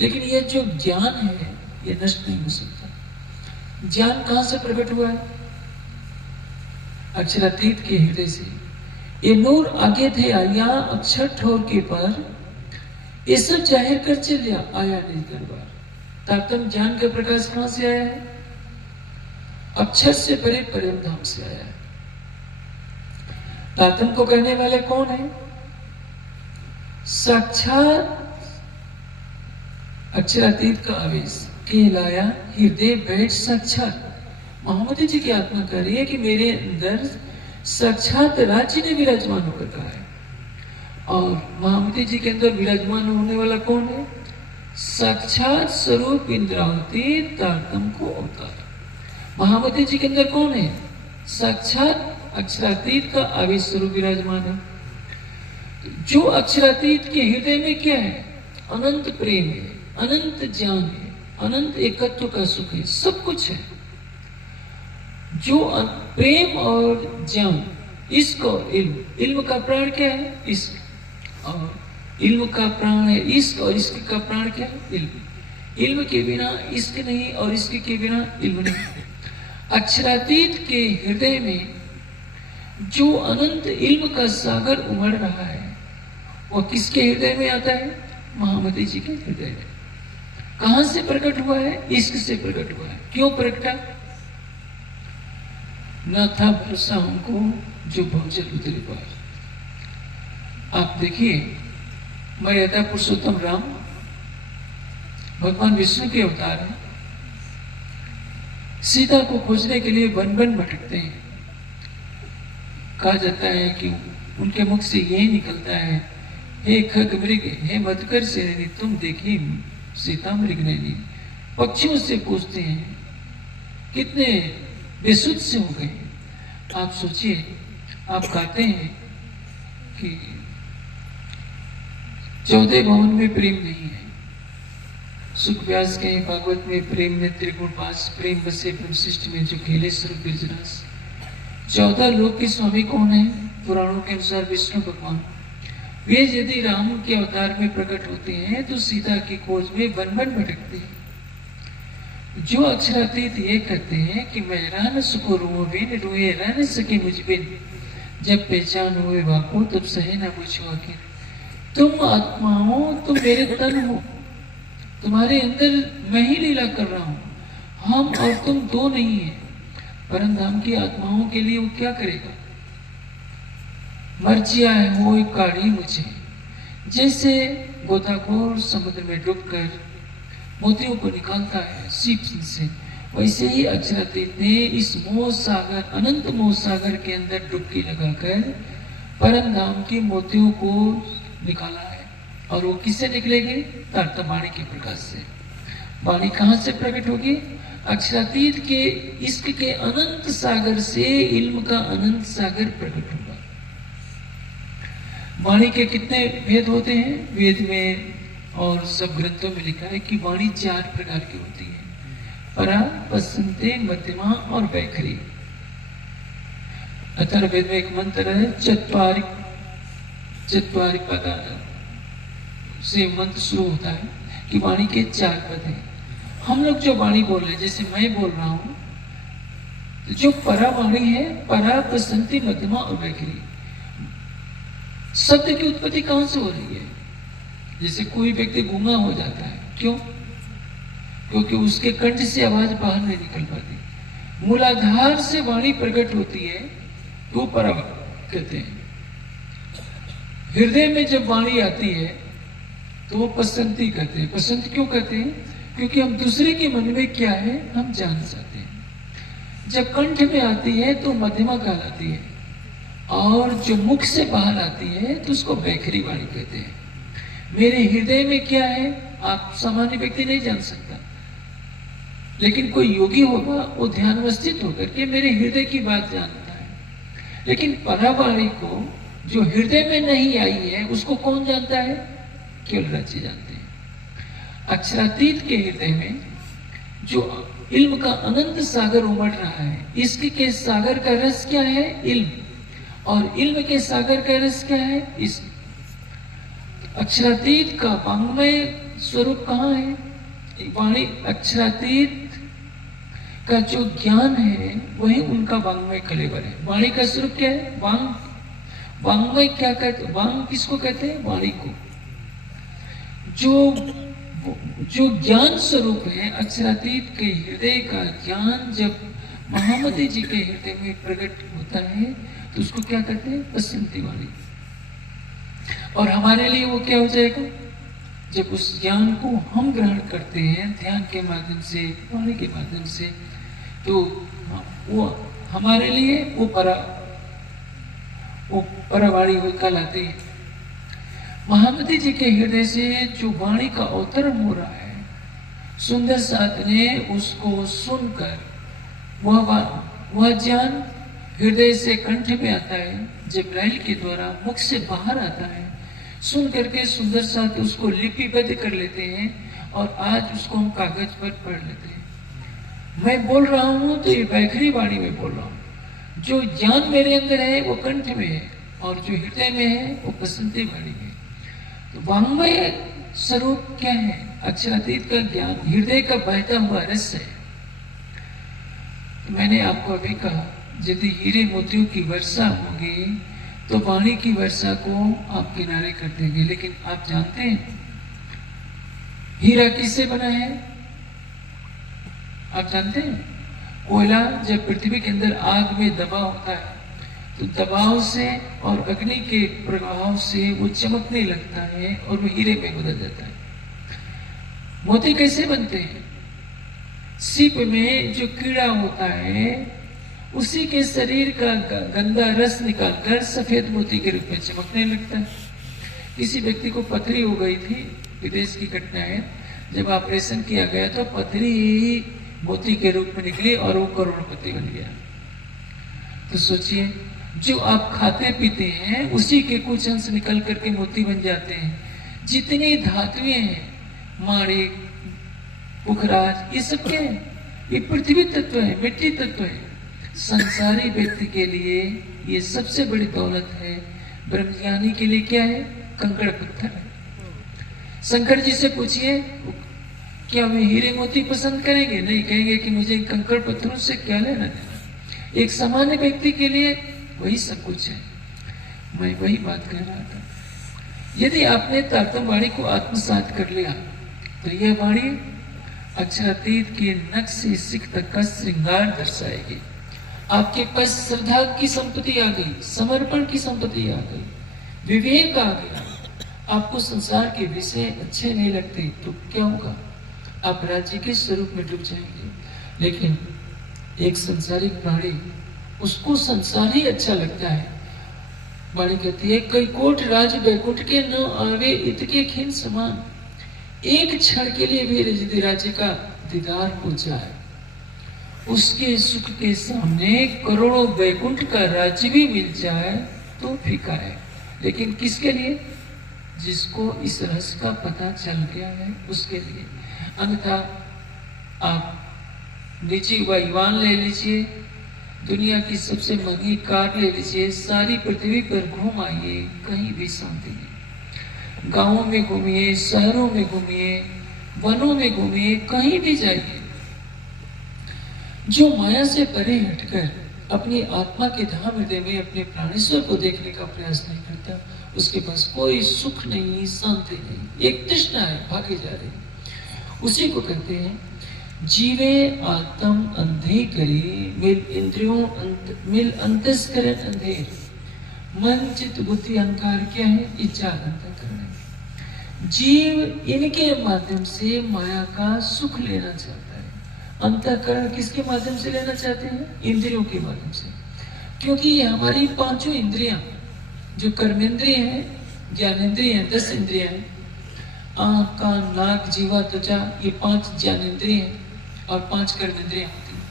लेकिन ये जो ज्ञान है ये नष्ट नहीं हो सकता। ज्ञान कहां से प्रकट हुआ है? अक्षरातीत के हृदय से। ये नूर आगे थे आया अक्षर ठोर के पर, ये सब जाहिर कर चल आया निज दरबार। तारतम ज्ञान का प्रकाश कहां से आया है? अक्षर से परे परम धाम से आया है। तारतम को कहने वाले कौन है? साक्षात अक्षरातीत का आवेश के लाया हृदय बैठ साक्षात। महामती जी की आत्मा कह रही है कि मेरे अंदर साक्षात राज्य ने विराजमान होकर कहा है। और महामती जी के अंदर विराजमान होने वाला कौन है? साक्षात स्वरूप इंद्रावती तारतम को अवतार। महामती जी के अंदर कौन है? साक्षात अक्षरातीत का आवेश स्वरूप विराजमान है। जो अक्षरातीत के हृदय में क्या है? अनंत प्रेम है, अनंत ज्ञान है, अनंत एकत्व का सुख है, सब कुछ है। जो प्रेम और ज्ञान, इश्क और इल्म, इल्म का प्राण क्या है? इश्क। और इल्म का प्राण है इश्क, और इश्क का प्राण क्या है? इल्म। इल्म के बिना इश्क नहीं और इश्क के बिना इल्म नहीं। अक्षरातीत के हृदय में जो अनंत इल्म का सागर उमड़ रहा है वो किसके हृदय में आता है? महामती जी के हृदय में। कहां से प्रकट हुआ है? इश्क से प्रकट हुआ है। क्यों प्रकटा? न था भरोसा हमको जो बहुजल उतरे पार। आप देखिए, मर्यादा पुरुषोत्तम राम भगवान विष्णु के अवतार हैं। सीता को खोजने के लिए वन वन भटकते हैं। कहा जाता है कि उनके मुख से यही निकलता है, हे खग मृग, हे मधुकर सेनानी, तुम देखिए सीता मृग नैनी। पक्षियों से पूछते हैं, कितने बेसुध से हो गए। आप सोचिए, आप कहते हैं कि 14 भवन में प्रेम नहीं है। सुख व्यास के भागवत में प्रेम में त्रिगुण पास, प्रेम बसे ब्रह्मशिष्ट में जो खेले स्वरूप गिरजरास। 14 लोक के स्वामी कौन है? पुराणों के अनुसार विष्णु भगवान। वे यदि राम के अवतार में प्रकट होते हैं तो सीता की खोज में वन वन भटकते हैं। जो अक्षरातीत ये कहते हैं कि मैं रह न सको रूह बिन, रूहे रह न सके मुझ बिन, जब पहचान हुए वाको तब सहे न मुझो आखिर। तुम आत्मा हो, तुम मेरे तन हो, तुम्हारे अंदर मैं ही लीला कर रहा हूं। हम और तुम दो नहीं है। परम धाम की आत्माओं के लिए वो क्या करेगा? मर्जिया है वो काढ़ी मुझे। जैसे गोताखोर समुद्र में डूबकर मोतियों को निकालता है सीप से, वैसे ही अक्षरातीत ने इस मोह सागर, अनंत मोह सागर के अंदर डुबकी लगाकर परम धाम की मोतियों को निकाला है। और वो किससे निकलेंगे? तारतम वाणी के प्रकाश से। वाणी कहां से प्रकट होगी? अक्षरातीत के इश्क के अनंत सागर से इल्म का अनंत सागर प्रकट होगा। वाणी के कितने भेद होते हैं? वेद में और सब ग्रंथों में लिखा है कि वाणी 4 प्रकार की होती है, परा, पसंते, मध्यमा और वैखरी। अथर्ववेद में एक मंत्र है, चत्वारि चत्वारि पद से मंत्र शुरू होता है कि वाणी के 4 पद हैं। हम लोग जो वाणी बोल रहे हैं, जैसे मैं बोल रहा हूं, तो जो परा वाणी है, परा, बसंती, मध्यमा और वैखरी, शब्द की उत्पत्ति कहां से हो रही है? जैसे कोई व्यक्ति गूंगा हो जाता है, क्यों? क्योंकि उसके कंठ से आवाज बाहर नहीं निकल पाती। मूलाधार से वाणी प्रकट होती है तो परा कहते हैं। हृदय में जब वाणी आती है तो वो पसंती कहते हैं। पसंत क्यों कहते हैं? क्योंकि हम दूसरे के मन में क्या है हम जान सकते हैं। जब कंठ में आती है तो मध्यमा कहलाती है, और जो मुख से बाहर आती है तो उसको वैखरी वाणी कहते हैं। मेरे हृदय में क्या है आप सामान्य व्यक्ति नहीं जान सकता, लेकिन कोई योगी होगा वो ध्यानवस्थित होकर के मेरे हृदय की बात जानता है। लेकिन परावाणी को जो हृदय में नहीं आई है उसको कौन जानता है? केवल राज्य जानते हैं। अक्षरातीत के हृदय में जो इल्म का अनंत सागर उमड़ रहा है, इसके के सागर का रस क्या है? इल्म। और इल्म के सागर का रस क्या है? इस अक्षरातीत का वांग्मय स्वरूप कहाँ है? वाणी अक्षरातीत का जो ज्ञान है वही उनका वांग्मय कलेवर है। वाणी का स्वरूप क्या है? वांग्मय क्या कहते? वांग किसको कहते हैं? वाणी को। जो ज्ञान स्वरूप है अक्षरातीत के हृदय का ज्ञान जब महामती जी के हृदय में प्रकट होता है तो उसको क्या कहते हैं? बसंती वाणी। और हमारे लिए वो क्या हो जाएगा? जब उस ज्ञान को हम ग्रहण करते हैं ध्यान के माध्यम से, वाणी के माध्यम से, तो वो हमारे लिए वो परावाणी हो कहलाती है। महामती जी के हृदय से जो वाणी का अवतरण हो रहा है, सुंदर साथ ने उसको सुनकर वह ज्ञान हृदय से कंठ में आता है, जिब्राइल के द्वारा मुख से बाहर आता है। सुन करके सुंदर साथ उसको लिपिबद्ध कर लेते हैं और आज उसको हम कागज पर पढ़ लेते हैं। मैं बोल रहा हूं तो ये वैखरी वाणी में बोल रहा हूं। जो ज्ञान मेरे अंदर है वो कंठ में है और जो हृदय में है वो बसंती वाणी में। तो वांग्मय स्वरूप क्या है? अक्षरातीत का ज्ञान, हृदय का बहता हुआ रस है। तो मैंने आपको अभी कहा यदि हीरे मोतियों की वर्षा होगी तो वाणी की वर्षा को आप किनारे कर देंगे। लेकिन आप जानते हैं हीरा किससे बना है? आप जानते हैं कोयला जब पृथ्वी के अंदर आग में दबा होता है तो दबाव से और अग्नि के प्रभाव से वो चमकने लगता है और वो हीरे में बदल जाता है। मोती कैसे बनते हैं? सीप में जो कीड़ा होता है उसी के शरीर का गंदा रस निकालकर सफेद मोती के रूप में चमकने लगता है। किसी व्यक्ति को पथरी हो गई थी, विदेश की घटना है, जब ऑपरेशन किया गया तो पथरी मोती के रूप में निकली और वो करोड़पति बन गया। तो सोचिए जो आप खाते पीते हैं उसी के कुछ अंश निकल करके मोती बन जाते हैं। जितनी धातुएं हैं, माणिक, पुखराज, ये सब क्या है? ये पृथ्वी तत्व है, मिट्टी तत्व है। संसारी व्यक्ति के लिए ये सबसे बड़ी दौलत है। ब्रह्मज्ञानी के लिए क्या है? कंकड़ पत्थर है। शंकर जी से पूछिए क्या वे हीरे मोती पसंद करेंगे? नहीं, कहेंगे कि मुझे कंकड़ पत्थरों से क्या लेना देना। एक सामान्य व्यक्ति के लिए वही सब कुछ है। मैं वही बात कह रहा था। यदि आपने तारतम वाणी को आत्मसात कर लिया तो यह वाणी अक्षरातीत के नख से सिख तक का श्रृंगार दर्शाएगी। आपके पास श्रद्धा की संपत्ति आ गई, समर्पण की संपत्ति आ गई, विवेक आ गया। आपको संसार के विषय अच्छे नहीं लगते तो क्या होगा? आप राज्य के स्वरूप में डूब जाएंगे। लेकिन एक संसारिक प्राणी, उसको संसार ही अच्छा लगता है। वाणी कहती है कई कोट राज बैकुंठ के न आवे इतके खीन समान। एक क्षण के लिए भी यदि राज्य का दीदार हो जाए, उसके सुख के सामने करोड़ों बैकुंठ का राज्य भी मिल जाए तो फीका है। लेकिन किसके लिए? जिसको इस रस का पता चल गया है उसके लिए। अन्यथा आप निजी व ईवान ले लीजिए, दुनिया की सबसे महंगी कार ले लीजिए, सारी पृथ्वी पर घूम आइए, कहीं भी शांति नहीं। गांवों में घूमिए, शहरों में घूमिए, वनों में घूमिए, कहीं भी जाइए, जो माया से परे हटकर अपनी आत्मा के धाम हृदय में अपने प्राणेश्वर को देखने का प्रयास नहीं करता, उसके पास कोई सुख नहीं, शांति नहीं, एक तृष्णा है, भागे जा रही। उसी को कहते हैं जीवे आत्म अंधे करी, मिल इंद्रियों मिल अंतस्करण अंधेर। मन चित्त बुद्धि अहंकार क्या है? इच्छा अंतःकरण है। जीव इनके माध्यम से माया का सुख लेना चाहता है। अंतःकरण किसके माध्यम से लेना चाहते हैं? इंद्रियों के माध्यम से। क्योंकि ये हमारी पांचों इंद्रियां, जो कर्मेंद्रिय हैं, ज्ञानेंद्रिय हैं, 10 इंद्रियां हैं, आंख कान नाक जीवा त्वचा, ये 5 ज्ञानेंद्रिय हैं और 5 कर्मेंद्रियां होती हैं।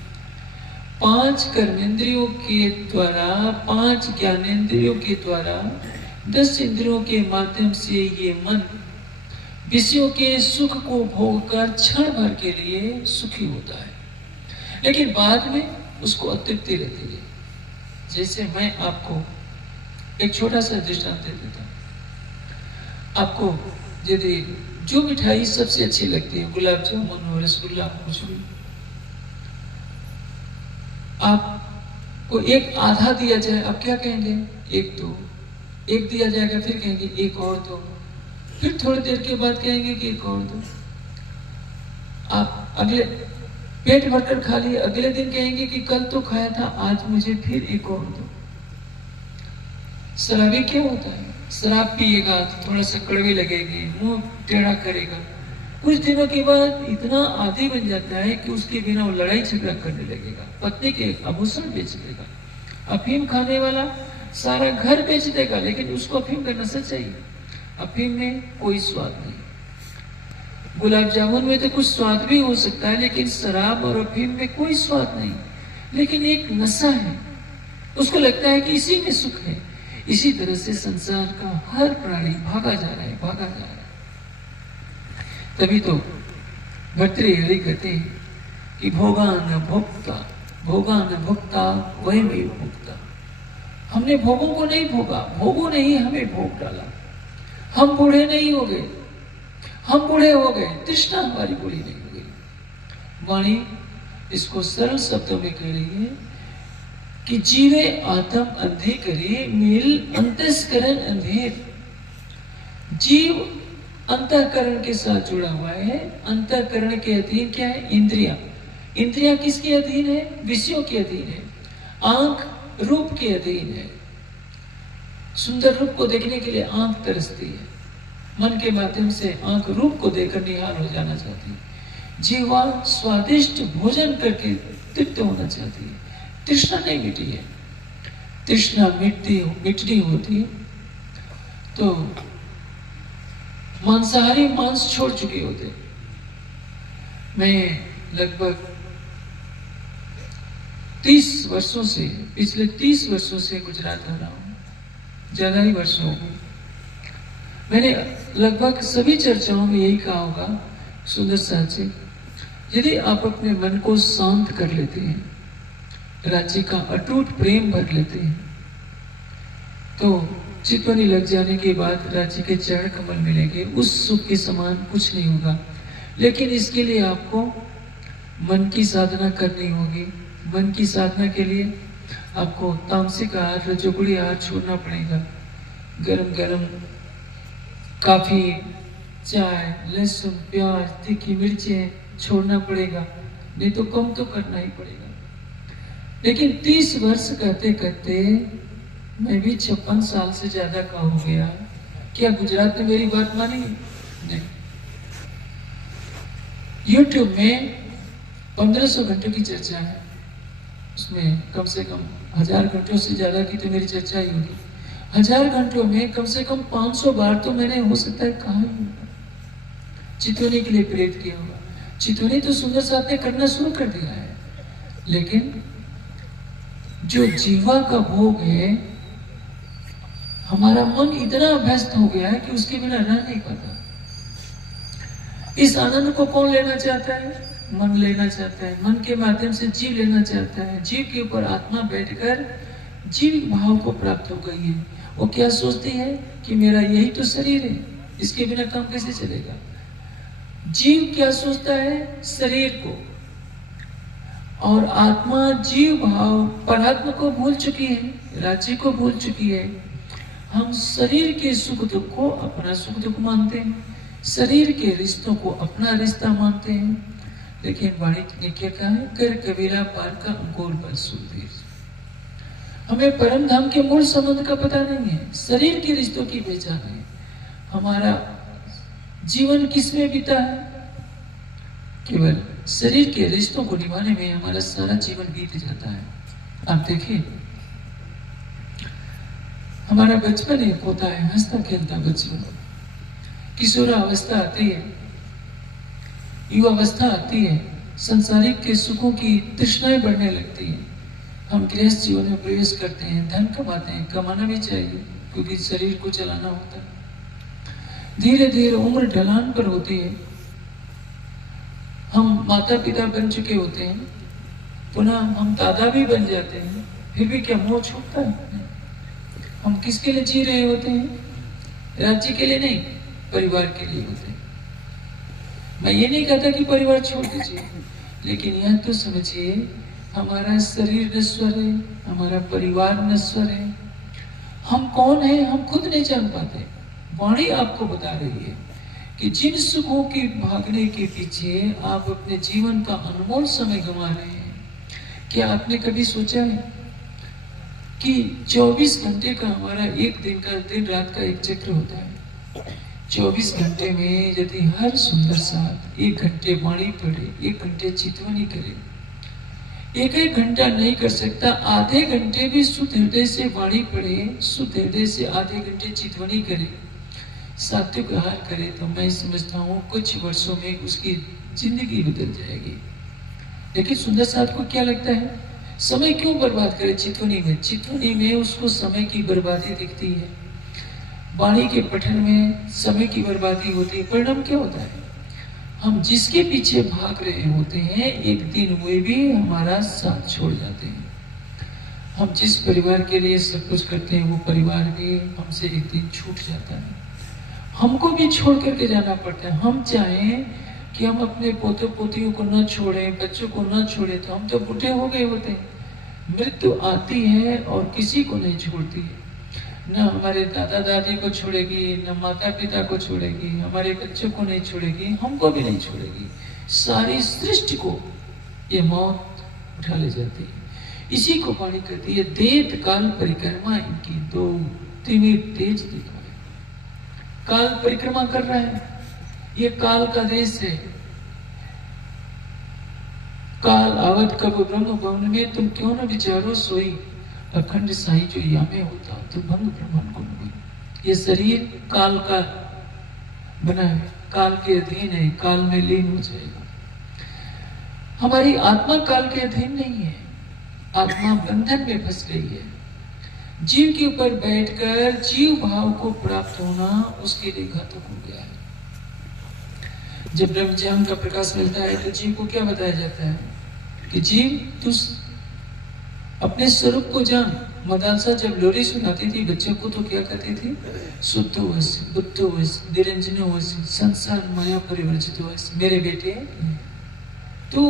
5 कर्मेंद्रियों के द्वारा, 5 ज्ञानेंद्रियों के द्वारा, 10 इंद्रियों के माध्यम से ये मन विषयों के सुख को भोग कर क्षण भर के लिए सुखी होता है, लेकिन बाद में उसको अतृप्ति रहती है। जैसे मैं आपको एक छोटा सा दृष्टांत दे देता हूं। आपको यदि जो मिठाई सबसे अच्छी लगती है, गुलाब जामुन हो, रसगुल्ला, कुछ भी, आपको एक आधा दिया जाए, आप क्या कहेंगे? एक दो। एक दिया जाएगा, फिर कहेंगे एक और दो, फिर थोड़ी देर के बाद कहेंगे कि एक और दो। आप अगले पेट भरकर खा लिए, अगले दिन कहेंगे कि कल तो खाया था, आज मुझे फिर एक और दो। शराबी क्या होता है? शराब पिएगा तो थोड़ा सा कड़वी लगेगी, मुंह टेढ़ा करेगा, कुछ दिनों के बाद इतना आदी बन जाता है कि उसके बिना वो लड़ाई झगड़ा करने लगेगा, पत्नी के आभूषण बेच देगा। अफीम खाने वाला सारा घर बेच देगा, लेकिन उसको अफीम का नशा चाहिए। अफीम में कोई स्वाद नहीं। गुलाब जामुन में तो कुछ स्वाद भी हो सकता है, लेकिन शराब और अफीम में कोई स्वाद नहीं, लेकिन एक नशा है, उसको लगता है कि इसी में सुख है। इसी तरह से संसार का हर प्राणी भागा जा रहा है, भागा जा रहा है। तभी तो भर्तृहरि कहते हैं कि भोगा न भोक्ता वयम एव भोक्ता। हमने भोगों को नहीं भोगा, भोगों ने ही हमें भोग डाला। हम बूढ़े नहीं हो गए, हम बूढ़े हो गए, तृष्णा हमारी बूढ़ी नहीं हो गई। वाणी इसको सरल शब्दों में कह रही है कि जीवे आत्म अंधे करे, मिल अंतस्करण अंधेर। जीव अंतःकरण के साथ जुड़ा हुआ है। अंतःकरण के अधीन क्या है? इंद्रिया। इंद्रिया किसके अधीन है? विषयों के अधीन है। आंख रूप के अधीन है। सुंदर रूप को देखने के लिए आंख तरसती है, मन के माध्यम से आंख रूप को देखकर निहाल हो जाना चाहती है। जीवा स्वादिष्ट भोजन करके तृप्त होना चाहती है। तृष्णा नहीं मिटी है। तृष्णा मिटनी होती है तो मांसाहारी मांस छोड़ चुके होते। मैं लगभग 30 वर्षों से, पिछले 30 वर्षों से गुजरात आ रहा हूं, ज्यादा ही वर्ष हो गए। मैंने लगभग सभी चर्चाओं में यही कहा होगा सुंदर साथ से, यदि आप अपने मन को शांत कर लेते हैं, राज्य का अटूट प्रेम भर लेते हैं, तो चितवनी लग जाने के बाद राज्य के चरण कमल मिलेंगे। उस सुख के समान कुछ नहीं होगा। लेकिन इसके लिए आपको मन की साधना करनी होगी। मन की साधना के लिए आपको तामसिक आहार, रजोगुणी आहार छोड़ना पड़ेगा। गरम गरम काफी, चाय, लहसुन, प्याज, तीखी मिर्चें छोड़ना पड़ेगा, नहीं तो कम तो करना ही पड़ेगा। लेकिन 30 वर्ष करते करते मैं भी 56 साल से ज्यादा का हो गया। क्या गुजरात ने मेरी बात मानी? नहीं। YouTube में 1500 घंटों की चर्चा है, उसमें कम से कम 1000 घंटों से ज्यादा की तो मेरी चर्चा ही होगी। 1000 घंटों में कम से कम 500 बार तो मैंने, हो सकता है, कहा ही होगा, चितवनी के लिए प्रेरित किया होगा। चितवनी तो सुंदर साहब ने करना शुरू कर दिया है, लेकिन जो जीवा का भोग है, हमारा मन इतना अभ्यस्त हो गया है कि उसके बिना रह नहीं पाता। इस आनंद को कौन लेना चाहता है? मन लेना चाहता है, मन के माध्यम से जीव लेना चाहता है, जीव के ऊपर आत्मा बैठकर जीव भाव को प्राप्त हो गई है। वो क्या सोचती है कि मेरा यही तो शरीर है, इसके बिना काम कैसे चलेगा। जीव क्या सोचता है, शरीर को, और आत्मा जीव भाव परात्मा को भूल चुकी है, राज्य को भूल चुकी है। हम शरीर के सुख दुख को अपना सुख दुख मानते हैं, शरीर के रिश्तों को अपना रिश्ता मानते हैं। लेकिन वाणी ने क्या कहा है, कर कबीरा पार का अंकुर पर सुधीर। हमें परम धाम के मूल संबंध का पता नहीं है, शरीर के रिश्तों की पहचान है। हमारा जीवन किसमें बीता है, केवल शरीर के रिश्तों को निभाने में हमारा सारा जीवन बीत जाता है। आप देखिए, हमारा बचपन एक होता है, हंसता खेलता बचपन, किशोरावस्था आती है, युवावस्था आती है, संसारिक के सुखों की तृष्णाएं बढ़ने लगती है। हम गृहस्थ जीवन में प्रवेश करते हैं, धन कमाते हैं, कमाना भी चाहिए क्योंकि शरीर को चलाना होता है। धीरे धीरे उम्र ढलान पर होती है, हम माता पिता बन चुके होते हैं, पुनः हम दादा भी बन जाते हैं, फिर भी क्या मोह छूटता है। हम किसके लिए जी रहे होते हैं, राज्य के लिए नहीं, परिवार के लिए होते हैं। मैं ये नहीं कहता कि परिवार छोड़ दीजिए, लेकिन यह तो समझिए हमारा शरीर नश्वर है, हमारा परिवार नश्वर है। हम कौन है हम खुद नहीं जान पाते। वाणी आपको बता रही है कि जिन सुखों के भागने के पीछे आप अपने जीवन का अनमोल समय गंवा रहे हैं, क्या आपने कभी सोचा है कि 24 घंटे का हमारा एक दिन का, दिन रात का एक चक्र होता है। 24 घंटे में यदि हर सुंदर साथ 1 घंटे वाणी पढ़े, 1 घंटे चितवनी करे, एक घंटा नहीं कर सकता, आधे घंटे भी शुद्ध हृदय से वाणी पढ़े, शुद्ध हृदय से आधे घंटे चितवनी करे, सात्विक आहार करे, तो मैं समझता हूँ कुछ वर्षों में उसकी जिंदगी बदल जाएगी। लेकिन सुंदर साथ को क्या लगता है, समय क्यों बर्बाद करे चितवनी में। चितवनी में उसको समय की बर्बादी दिखती है, वाणी के पठन में समय की बर्बादी होती है। परिणाम क्या होता है, हम जिसके पीछे भाग रहे होते हैं, एक दिन वे भी हमारा साथ छोड़ जाते हैं। हम जिस परिवार के लिए सब कुछ करते हैं, वो परिवार भी हमसे एक दिन छूट जाता है, हमको भी छोड़ करके जाना पड़ता है। हम चाहें कि हम अपने पोते पोतियों को न छोड़ें, बच्चों को न छोड़ें, तो हम तो बूढ़े हो गए होते हैं। मृत्यु आती है और किसी को नहीं छोड़ती है, न हमारे दादा दादी को छोड़ेगी, न माता पिता को छोड़ेगी, हमारे बच्चों को नहीं छोड़ेगी, हमको भी नहीं छोड़ेगी। सारी सृष्टि को ये मौत उठा ले जाती है। इसी को वाणी कहती है, देत काल परिक्रमा इनकी दो तिमिर तेज दिखाए। काल परिक्रमा कर रहा है, ये काल का देश है। काल आवत कब ब्रह्म भवन में, तुम क्यों न विचारो सोई, अखंड साई जो यामे होता तो भंग ब्रह्मन को नहीं। ये शरीर काल का बना है, काल के अधीन है, काल में लीन हो जाएगा। हमारी आत्मा काल के अधीन नहीं है, आत्मा बंधन में फंस गई है। जीव के ऊपर बैठकर जीव भाव को प्राप्त होना उसके लिए घातक हो गया है। जब ब्रह्म ज्ञान का प्रकाश मिलता है तो जीव को क्या बताया जाता है कि जीव तू अपने स्वरूप को जान। मदालसा जब लोरी सुनाती थी बच्चों को तो क्या कहती थी, शुद्धो वैसे, बुद्धो वैसे, निरंजनो वैसे, संसार माया परिवर्जित वैसे। मेरे बेटे तू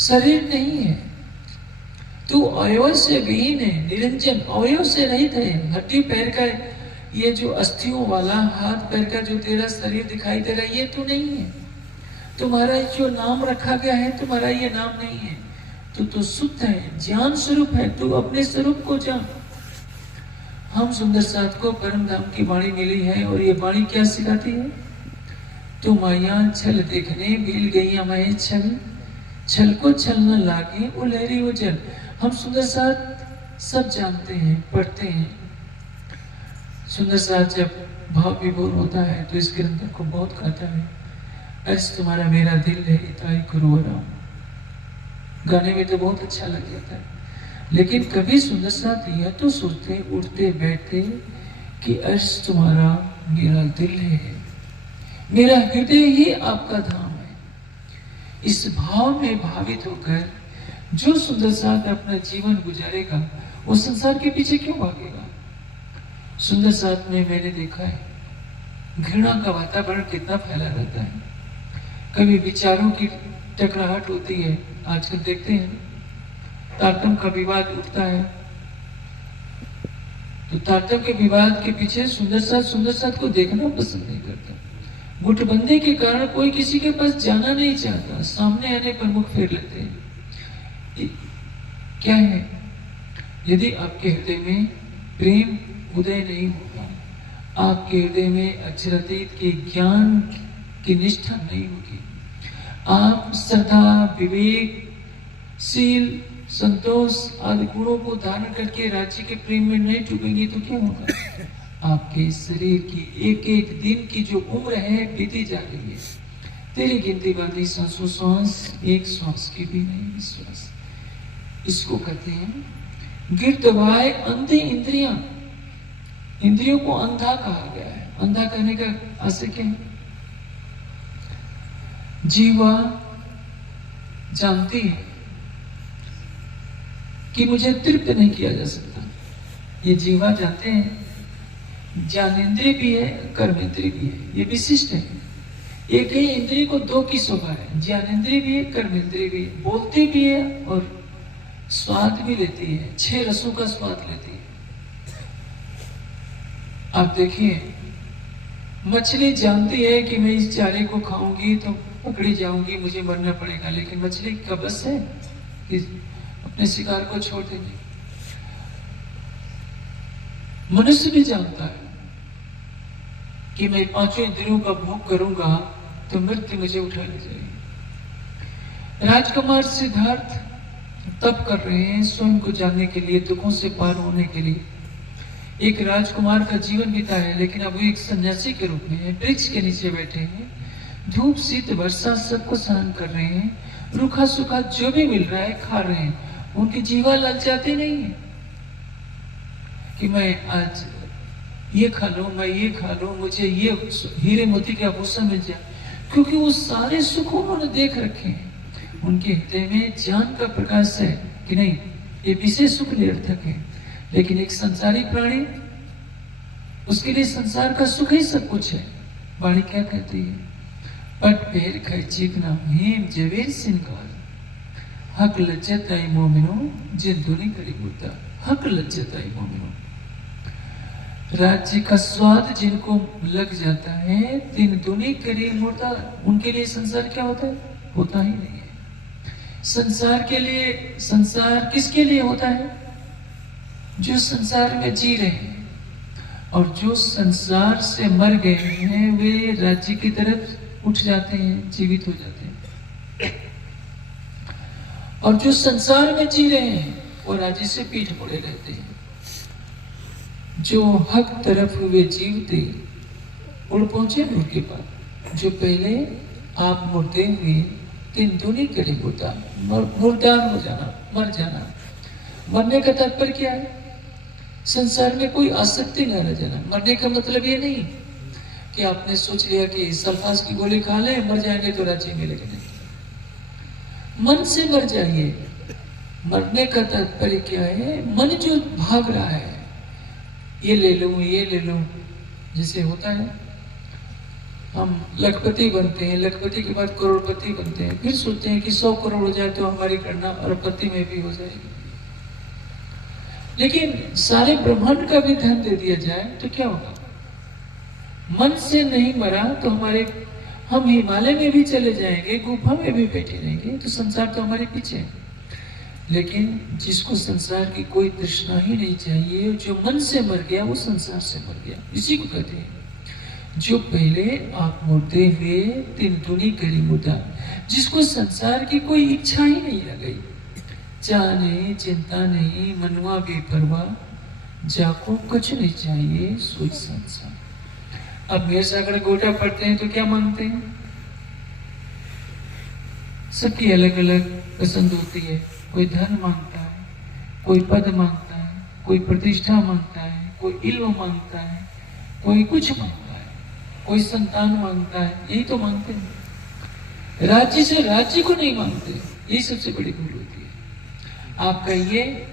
शरीर नहीं है, तू अवयव से विहीन है, निरंजन अवयव से रहित है। हड्डी पैर का ये जो अस्थियों वाला हाथ पैर का जो तेरा शरीर दिखाई दे रहा है, ये तो नहीं है। तुम्हारा जो नाम रखा गया है, तुम्हारा ये नाम नहीं है। तो शुद्ध है, ज्ञान स्वरूप है, तू अपने स्वरूप को जान। हम सुंदर साथ को परम धाम की वाणी मिली है, और ये वाणी क्या सिखाती है, तुम आया छल देखने भील गई मैं छल, छल को छल न लागे वो लहरी वो जल। हम सुंदर साथ सब जानते हैं, पढ़ते हैं। सुंदर साथ जब भाव विभोर होता है तो इस ग्रंथ को बहुत कहता है, ऐसा तुम्हारा मेरा दिल है इताई करो आराम। गाने में तो बहुत अच्छा लग जाता है, लेकिन कभी सुंदर साथ यह तो सोचते उठते बैठते कि अर्श तुम्हारा मेरा दिल है, मेरा हृदय ही आपका धाम है। इस भाव में भावित होकर जो सुंदर साथ अपना जीवन गुजारेगा वो संसार के पीछे क्यों भागेगा? सुंदर साथ में मैंने देखा है घृणा का वातावरण कितना फैला रहता है। कभी विचारों की टकराहट होती है, आजकल देखते हैं तारतम का विवाद उठता है, तो तारतम के विवाद के पीछे सुंदर साथ को देखना पसंद नहीं करता। गुटबंदी के कारण कोई किसी के पास जाना नहीं चाहता, सामने आने पर मुख फेर लेते हैं। क्या है? यदि आपके हृदय में प्रेम उदय नहीं होगा, आपके हृदय में अक्षरातीत के ज्ञान की निष्ठा नहीं होगी, आप श्रद्धा, विवेक, शील, संतोष आदि गुणों को धारण करके राज्य के प्रेम में नहीं डूबेंगे तो क्या होगा? आपके शरीर की एक एक दिन की जो उम्र है बीती जा रही है। तेरी गिनती बांधी सांसों श्वास, एक श्वास की भी नहीं विश्वास। इसको कहते हैं गिर दबाए अंधे इंद्रियां। इंद्रियों को अंधा कहा गया है। अंधा कहने का आशय क्या है? जीवा जानती है कि मुझे तृप्त नहीं किया जा सकता। ये जीवा जानते हैं, ज्ञानेंद्रिय भी है, कर्मेंद्रिय भी है, ये विशिष्ट है। एक ही इंद्रिय को दो की शोभा है, ज्ञानेंद्रिय भी है, कर्मेंद्रिय भी है, बोलती भी है और स्वाद भी लेती है, 6 रसों का स्वाद लेती है। आप देखिए, मछली जानती है कि मैं इस चारे को खाऊंगी तो पकड़ी जाऊंगी, मुझे मरना पड़ेगा, लेकिन मछली का बस है कि अपने शिकार को छोड़ देंगे। मनुष्य भी जानता है कि मैं 5 इंद्रियों का भोग करूंगा तो मृत्यु मुझे उठा ले जाएगी। राजकुमार सिद्धार्थ तप कर रहे हैं स्वयं को जानने के लिए, दुखों से पार होने के लिए। एक राजकुमार का जीवन बीता है, लेकिन अब वो एक सन्यासी के रूप में है, वृक्ष के नीचे बैठे हैं, धूप शीत वर्षा सबको सहन कर रहे हैं, रूखा सूखा जो भी मिल रहा है खा रहे हैं। उनकी जीवा ललचाती नहीं है कि मैं आज ये खा लूं, मैं ये खा लूं, मुझे ये हीरे मोती का आभूषण मिल जाए, क्योंकि वो सारे सुख उन्होंने देख रखे हैं। उनके हृदय में ज्ञान का प्रकाश है कि नहीं, ये विशेष सुख निरर्थक है। लेकिन एक संसारी प्राणी, उसके लिए संसार का सुख ही सब कुछ है। वाणी क्या कहती है? पट पैर खाए चीकना हेम जवेर सिनकार, हक लज्जत आई मोमिनो जिन दुनी करी मुद्दा। हक लज्जत आई मोमिनो, राज्य का स्वाद जिनको लग जाता है, दिन दुनी करी मुर्दा, उनके लिए संसार क्या होता है? होता ही नहीं है। संसार के लिए, संसार किसके लिए होता है? जो संसार में जी रहे हैं, और जो संसार से मर गए हैं वे राज्य की तरफ उठ जाते हैं, जीवित हो जाते हैं। और जो संसार में जी रहे हैं वो राज्य से पीठ मोड़े रहते हैं। जो हक तरफ हुए जीवते उड़ पहुंचे नूर के पास। जो पहले आप मुर्दे हुए तीन दुनी करे मुर्दा, मुर्दार हो जाना, मर जाना। मरने का तात्पर्य क्या है? संसार में कोई आसक्ति न रह जाना। मरने का मतलब ये नहीं कि आपने सोच लिया कि सल्फास की गोली खा ले, मर जाएंगे तो राज्य मिलेगा। नहीं, मन से मर जाइए। मरने का तात्पर्य क्या है? मन जो भाग रहा है, ये ले लूं, ये ले लूं, जैसे होता है हम लखपति बनते हैं, लखपति के बाद करोड़पति बनते हैं, फिर सोचते हैं कि 100 करोड़ हो जाए तो हमारी गणना अरबपति में भी हो जाएगी। लेकिन सारे ब्रह्मांड का भी धन दे दिया जाए तो क्या होगा? मन से नहीं मरा तो हम हिमालय में भी चले जाएंगे, गुफा में भी बैठे रहेंगे, तो संसार तो हमारे पीछे है। लेकिन जिसको संसार की कोई तृष्णा ही नहीं चाहिए, जो मन से मर गया वो संसार से मर गया। इसी को कहते हैं जो पहले आप मुर्दे हुए तीन दुनी करी मुर्दा। जिसको संसार की कोई इच्छा ही नहीं रह गई, चाह नहीं, चिंता नहीं, मनुआ बेपरवाह, जाको कुछ नहीं चाहिए सोच संसार। अब मेरे से अगर गोटा पढ़ते हैं तो क्या मांगते हैं? सबकी अलग अलग पसंद होती है। कोई धन मांगता है, कोई पद मांगता है, कोई प्रतिष्ठा मांगता है, कोई इल्म मांगता है, कोई कुछ मांगता है, कोई संतान मांगता है, यही तो मांगते हैं। राज्य से राज्य को नहीं मानते, यही सबसे बड़ी भूल होती है। आप कहिए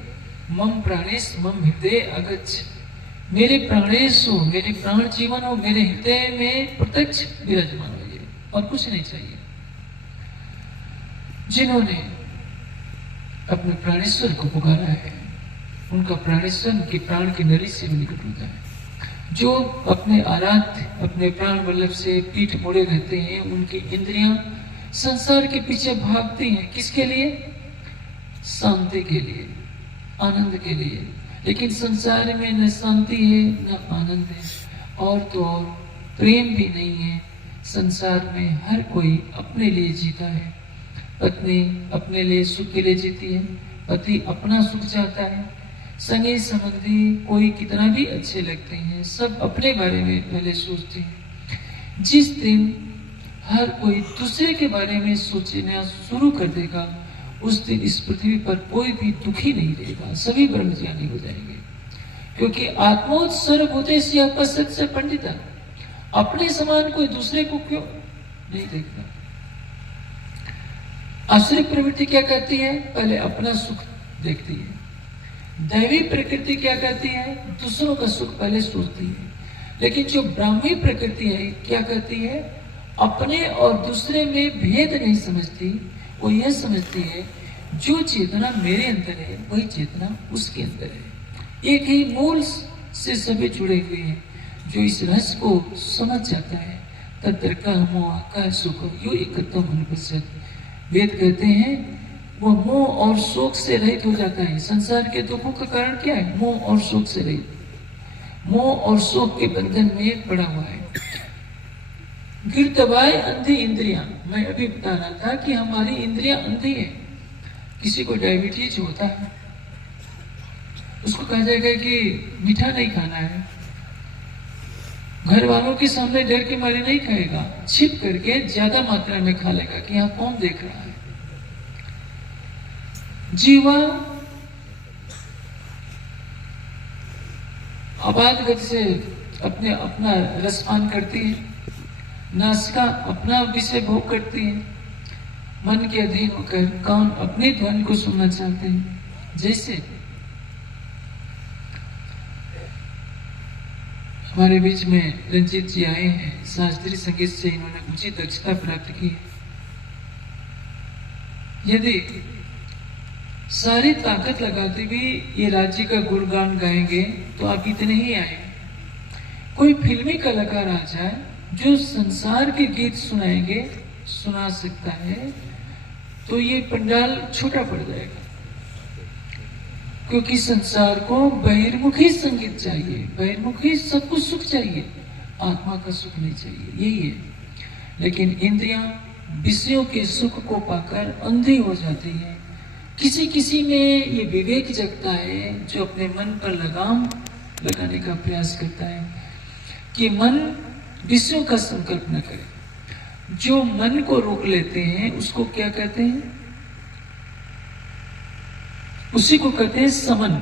मम प्राणेश मम हृदय अगच्छ, मेरे प्राणेश हो, मेरे प्राण जीवन हो, मेरे हृदय में प्रत्यक्ष विराजमान हो, ये और कुछ नहीं चाहिए। जिन्होंने अपने प्राणेश्वर को पुकारा है, उनका प्राणेश्वर की प्राण की नली से भी निकट होता है। जो अपने आराध्य, अपने प्राण वल्लभ से पीठ मोड़े रहते हैं, उनकी इंद्रियां संसार के पीछे भागती हैं। किसके लिए? शांति के लिए, आनंद के लिए। लेकिन संसार में न शांति है न आनंद है, और तो और प्रेम भी नहीं है। संसार में हर कोई अपने लिए जीता है। पत्नी अपने लिए सुख के लिए जीती है, पति अपना सुख चाहता है, संगी संबंधी कोई कितना भी अच्छे लगते हैं, सब अपने बारे में पहले सोचते हैं। जिस दिन हर कोई दूसरे के बारे में सोचना शुरू कर देगा, उस दिन इस पृथ्वी पर कोई भी दुखी नहीं रहेगा, सभी ब्रह्मज्ञानी हो जाएंगे। क्योंकि आत्मोत सर्वभूते से पंडिता, अपने समान कोई दूसरे को क्यों नहीं देखता। आश्रित प्रवृत्ति क्या कहती है? पहले अपना सुख देखती है। दैवी प्रकृति क्या कहती है? दूसरों का सुख पहले सोचती है। लेकिन जो ब्राह्मी प्रकृति है क्या कहती है? अपने और दूसरे में भेद नहीं समझती। वो यह समझती है जो चेतना मेरे अंदर है वही चेतना उसके अंदर है, एक ही मूल से सभी जुड़े हुए हैं। जो इस रहस्य को समझ जाता है तत्र का मोह का सुख यो एकत्व अनुपस्थित, वेद कहते हैं वो मोह और शोक से रहित हो जाता है। संसार के दुखों का कारण क्या है? मोह और शोक से रहित, मोह और शोक के बंधन में पड़ा हुआ है। गिर दबाए अंधी इंद्रियां, मैं अभी बता रहा था कि हमारी इंद्रियां अंधी है। किसी को डायबिटीज होता है, उसको कहा जाएगा कि मीठा नहीं खाना है, घर वालों के सामने डर के मारे नहीं खाएगा, छिप करके ज्यादा मात्रा में खा लेगा कि यहाँ कौन देख रहा है। जीवा आबाद गति से अपना रसपान करती है, नासिका अपना विषय भोग करती है, मन के अधीन होकर कान अपने ध्वनि को सुनना चाहते हैं। जैसे हमारे बीच में रंजीत जी आए हैं, शास्त्रीय संगीत से इन्होंने उचित दक्षता प्राप्त की। यदि सारी ताकत लगाते भी ये राज्य का गुणगान गाएंगे तो आप इतने ही आए। कोई फिल्मी कलाकार आ जाए जो संसार के गीत सुना सकता है तो ये पंडाल छोटा पड़ जाएगा। क्योंकि संसार को बहिर्मुखी संगीत चाहिए, बहिर्मुखी सब कुछ सुख चाहिए, आत्मा का सुख नहीं चाहिए, यही है। लेकिन इंद्रियां विषयों के सुख को पाकर अंधी हो जाती है। किसी किसी में ये विवेक जगता है जो अपने मन पर लगाम लगाने का प्रयास करता है कि मन विषयों का संकल्प न करे। जो मन को रोक लेते हैं उसको क्या कहते हैं? उसी को कहते हैं समन।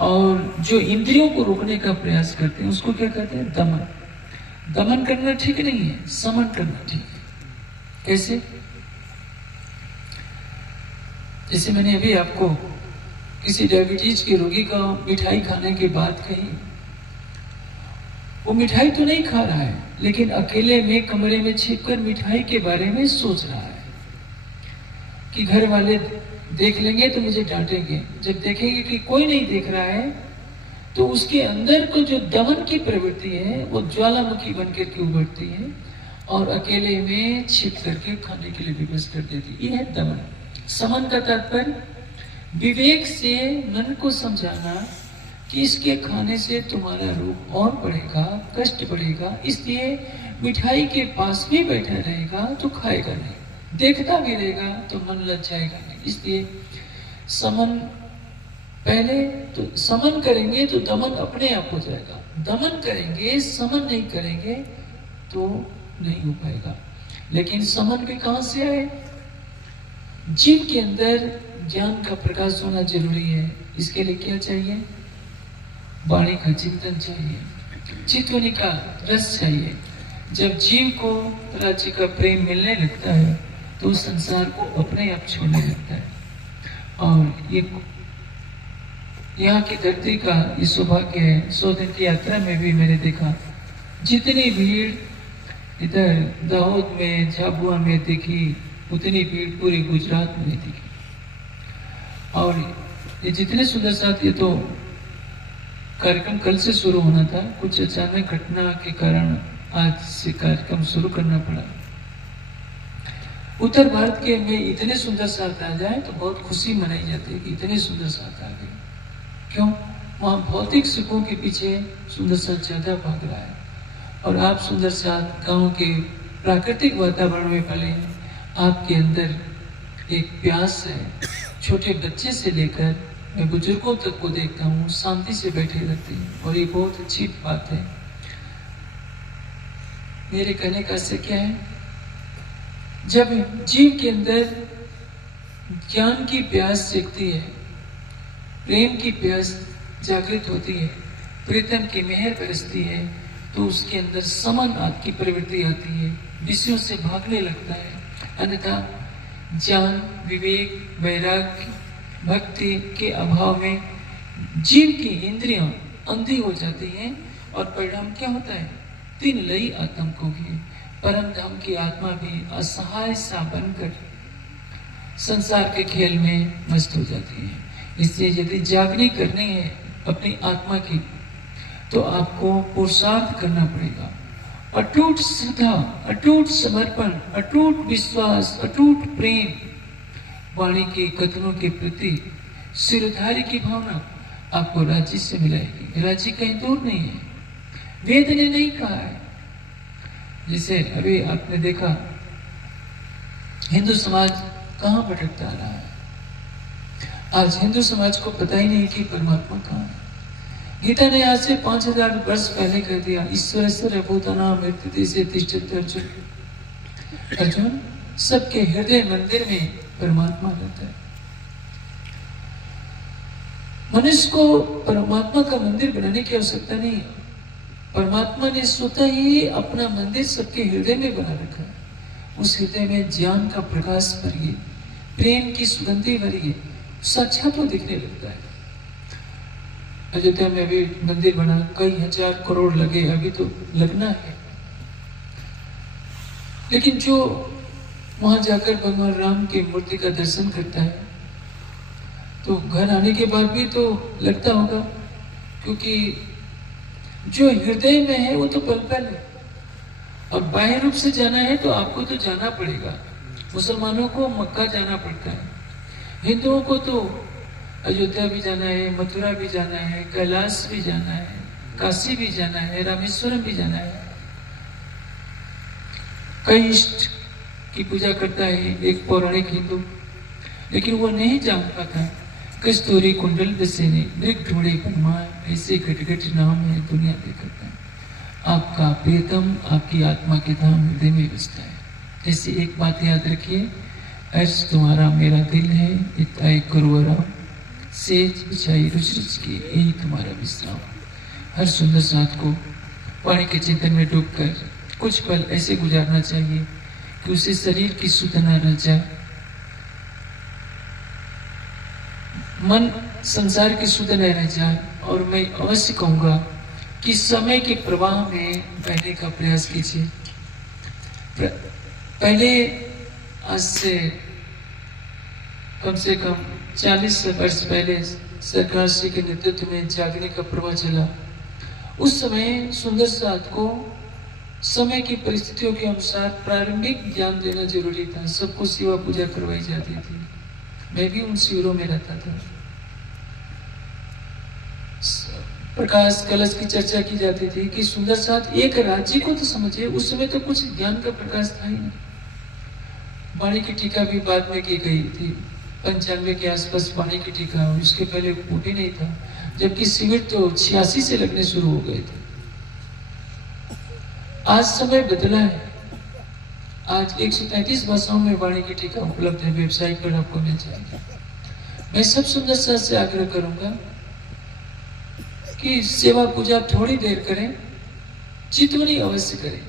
और जो इंद्रियों को रोकने का प्रयास करते हैं उसको क्या कहते हैं? दमन। दमन करना ठीक नहीं है, समन करना ठीक है। कैसे? जैसे मैंने अभी आपको किसी डायबिटीज के रोगी का मिठाई खाने की बात कही, वो मिठाई तो नहीं खा रहा है लेकिन अकेले में कमरे में छिपकर मिठाई के बारे में सोच रहा है कि घर वाले देख लेंगे तो मुझे डांटेंगे। जब देखेंगे कि कोई नहीं देख रहा है तो उसके अंदर को जो दमन की प्रवृत्ति है वो ज्वालामुखी बनकर के उभरती है और अकेले में छिप करके खाने के लिए विवश कर देती है। ये है दमन। समन का तात्पर्य विवेक से मन को समझाना कि इसके खाने से तुम्हारा रोग और बढ़ेगा, कष्ट बढ़ेगा, इसलिए मिठाई के पास भी बैठा रहेगा तो खाएगा नहीं, देखता भी रहेगा तो मन लज्जाएगा नहीं। इसलिए समन पहले तो समन करेंगे तो दमन अपने आप हो जाएगा, दमन करेंगे समन नहीं करेंगे तो नहीं हो पाएगा। लेकिन समन भी कहां से आए? जीव के अंदर ज्ञान का प्रकाश होना जरूरी है। इसके लिए क्या चाहिए? वाणी का चिंतन चाहिए, चित्तवनी का रस चाहिए, जब जीव को राज्य का प्रेम मिलने लगता है तो उस संसार को अपने आप छोड़ने लगता है। और ये यहाँ की धरती का ये सौभाग्य है। 100 दिन की यात्रा में भी मैंने देखा जितनी भीड़ इधर दाहोद में, झाबुआ में दिखी, उतनी भीड़ पूरे गुजरात में दिखी। और ये जितने सुंदर साथ, ये तो कार्यक्रम कल से शुरू होना था, कुछ अचानक घटना के कारण आज से कार्यक्रम शुरू करना पड़ा। उत्तर भारत के में इतने सुंदर साथ आ जाए तो बहुत खुशी मनाई जाती है कि इतने सुंदर साथ आ गए। क्यों? वहां भौतिक सुखों के पीछे सुंदर साथ ज्यादा भाग रहा है। और आप सुंदर साथ गांव के प्राकृतिक वातावरण में पले हैं। आपके अंदर एक प्यास है। छोटे बच्चे से लेकर मैं बुजुर्गों तक को देखता हूँ, शांति से बैठे रहते हैं और ये बहुत अच्छी बात है। मेरे कहने का अर्थ क्या है? जब जीव के अंदर ज्ञान की प्यास जगती है, प्रेम की प्यास जागृत होती है, प्रीतम की मेहर बरसती है, तो उसके अंदर समन आदि की प्रवृत्ति आती है, विषयों से भागने लगता है। अन्यथा ज्ञान, विवेक, वैराग्य, भक्ति के अभाव में जीव की इंद्रियां अंधी हो जाती हैं और परिणाम क्या होता है? तीन लई आतंकों की परम धाम की आत्मा भी असहाय सा बनकर संसार के खेल में मस्त हो जाती है। इसलिए यदि जागनी करनी है अपनी आत्मा की तो आपको पुरुषार्थ करना पड़ेगा। अटूट श्रद्धा, अटूट समर्पण, अटूट विश्वास, अटूट प्रेम, वाणी के कथनों के प्रति सिरधारी की भावना आपको राज्य से मिलेगी। राज्य कहीं दूर नहीं है, वेद ने नहीं कहा है। जैसे अभी आपने देखा हिंदू समाज कहां भटकता रहा है। आज हिंदू समाज को पता ही नहीं कि परमात्मा कहां है। गीता ने आज से 5000 वर्ष पहले कह दिया, ईश्वर भूतानां मृत्युति से तिष्ठति अर्जुन। अर्जुन, सबके हृदय मंदिर में परमात्मा रहता है। मनुष्य को परमात्मा का मंदिर बनाने की आवश्यकता नहीं है। परमात्मा ने स्वतः ही अपना मंदिर सबके हृदय में बना रखा है। उस हृदय में ज्ञान का प्रकाश भरिए, प्रेम की सुगंधी भरिए, साक्षात वो दिखने लगता है। अयोध्या में भी मंदिर बना, कई हजार करोड़ लगे, अभी तो लगना है। लेकिन जो वहां जाकर भगवान राम की मूर्ति का दर्शन करता है तो घर आने के बाद भी तो लगता होगा, क्योंकि जो हृदय में है वो तो पल पल है। और बाह्य रूप से जाना है तो आपको तो जाना पड़ेगा। मुसलमानों को मक्का जाना पड़ता है, हिंदुओं को तो अयोध्या भी जाना है, मथुरा भी जाना है, कैलाश भी जाना है, काशी भी जाना है, रामेश्वरम भी जाना है। कई इष्ट की पूजा करता है एक पौराणिक हिंदू, लेकिन वो नहीं जानता था कस्तूरी कुंडल दसेने मृग ढूंढे बनमाए, ऐसे घट नाम है दुनिया देखता है। आपका प्रियतम आपकी आत्मा के धाम हृदय में बसता है। ऐसी एक बात याद रखिए, अर्ज तुम्हारा मेरा दिल है, इताई करुवरा सेज बिछाई रुच रुच की, यही तुम्हारा विश्राम। हर सुंदर साथ को पानी के चिंतन में डूबकर कुछ पल ऐसे गुजारना चाहिए कि उसे शरीर की सुध न रह जाए, मन संसार की सुध न रह जाए। और मैं अवश्य कहूंगा कि समय के प्रवाह में बहने का प्रयास कीजिए। पहले आज से कम 40 वर्ष पहले सरकार श्री के नेतृत्व में जागने का प्रवाह चला। उस समय सुंदर साथ को समय की परिस्थितियों के अनुसार प्रारंभिक ज्ञान देना जरूरी था। सबको सेवा पूजा करवाई जाती थी, मैं भी उन शिविरों में रहता था। प्रकाश कलश की चर्चा की जाती थी कि सुंदर साथ एक राज्य को तो समझे। उस समय तो कुछ ज्ञान का प्रकाश था ही नहीं। वाणी की टीका भी बाद में की गई थी, 95 के आसपास वाणी की टीका, उसके पहले भी नहीं था। जबकि शिविर तो 86 से लगने शुरू हो गए थे। आज समय बदला है। आज 133 भाषाओं में वाणी की टीका उपलब्ध है, वेबसाइट पर आपको मिल जाएगी। मैं सब सुंदर साथ से आग्रह करूंगा कि सेवा पूजा थोड़ी देर करें, चितवनी अवश्य करें।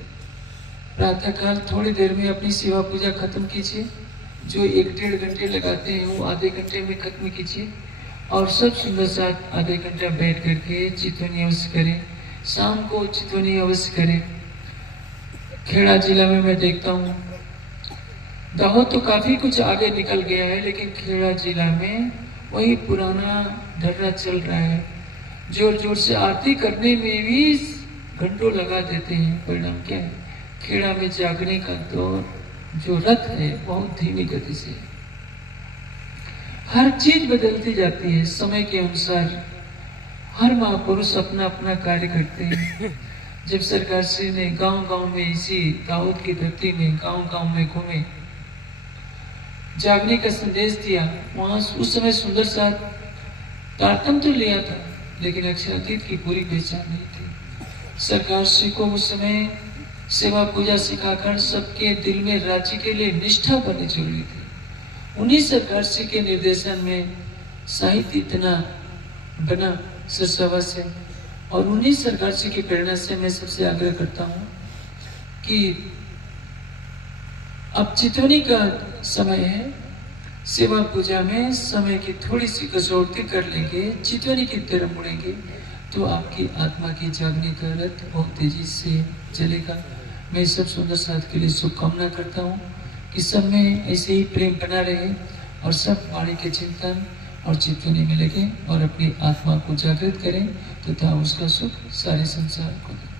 प्रातःकाल थोड़ी देर में अपनी सेवा पूजा खत्म कीजिए। जो 1-1.5 घंटे लगाते हैं वो आधे घंटे में खत्म कीजिए। और सब सुंदर साथ आधे घंटा बैठ करके चितवनी अवश्य करें। शाम को चितवनी अवश्य करें। खेड़ा जिला में मैं देखता हूँ, दाहोद तो काफी कुछ आगे निकल गया है, लेकिन खेड़ा जिला में वही पुराना ढर्रा चल रहा है। जोर जोर से आरती करने में भी घंटों लगा देते हैं। परिणाम क्या है? खेड़ा में जागने का दौर जो रथ है बहुत धीमी गति से, हर चीज बदलती जाती है समय के अनुसार। हर महापुरुष अपना अपना कार्य करते हैं। जब सरकार श्री ने गांव-गांव में, इसी दाऊद की धरती में गांव-गांव में घूमे, जागने का संदेश दिया, वहां उस समय सुंदर सा तारतम तो लिया था, लेकिन अक्षरातीत की पूरी पहचान नहीं थी। सरकार श्री को उस समय सेवा पूजा सिखाकर सबके दिल में राज्य के लिए निष्ठा बननी जरूरी थी। उन्हीं सरकार श्री के निर्देशन में साहित्य इतना बना सरसवा से, और उन्हीं सरकार श्री की प्रेरणा से मैं सबसे आग्रह करता हूँ कि अब चितवनी का समय है। सेवा पूजा में समय की थोड़ी सी कसौटी कर लेंगे, चितवनी की तरफ मुड़ेंगे, तो आपकी आत्मा की जागने का रथ बहुत तेजी से चलेगा। मैं सब सुंदर साथ के लिए शुभकामना करता हूँ कि सब में ऐसे ही प्रेम बना रहे और सब वाणी के चिंतन और चितवनी में लगे और अपनी आत्मा को जागृत करें तथा उसका सुख सारे संसार को दें।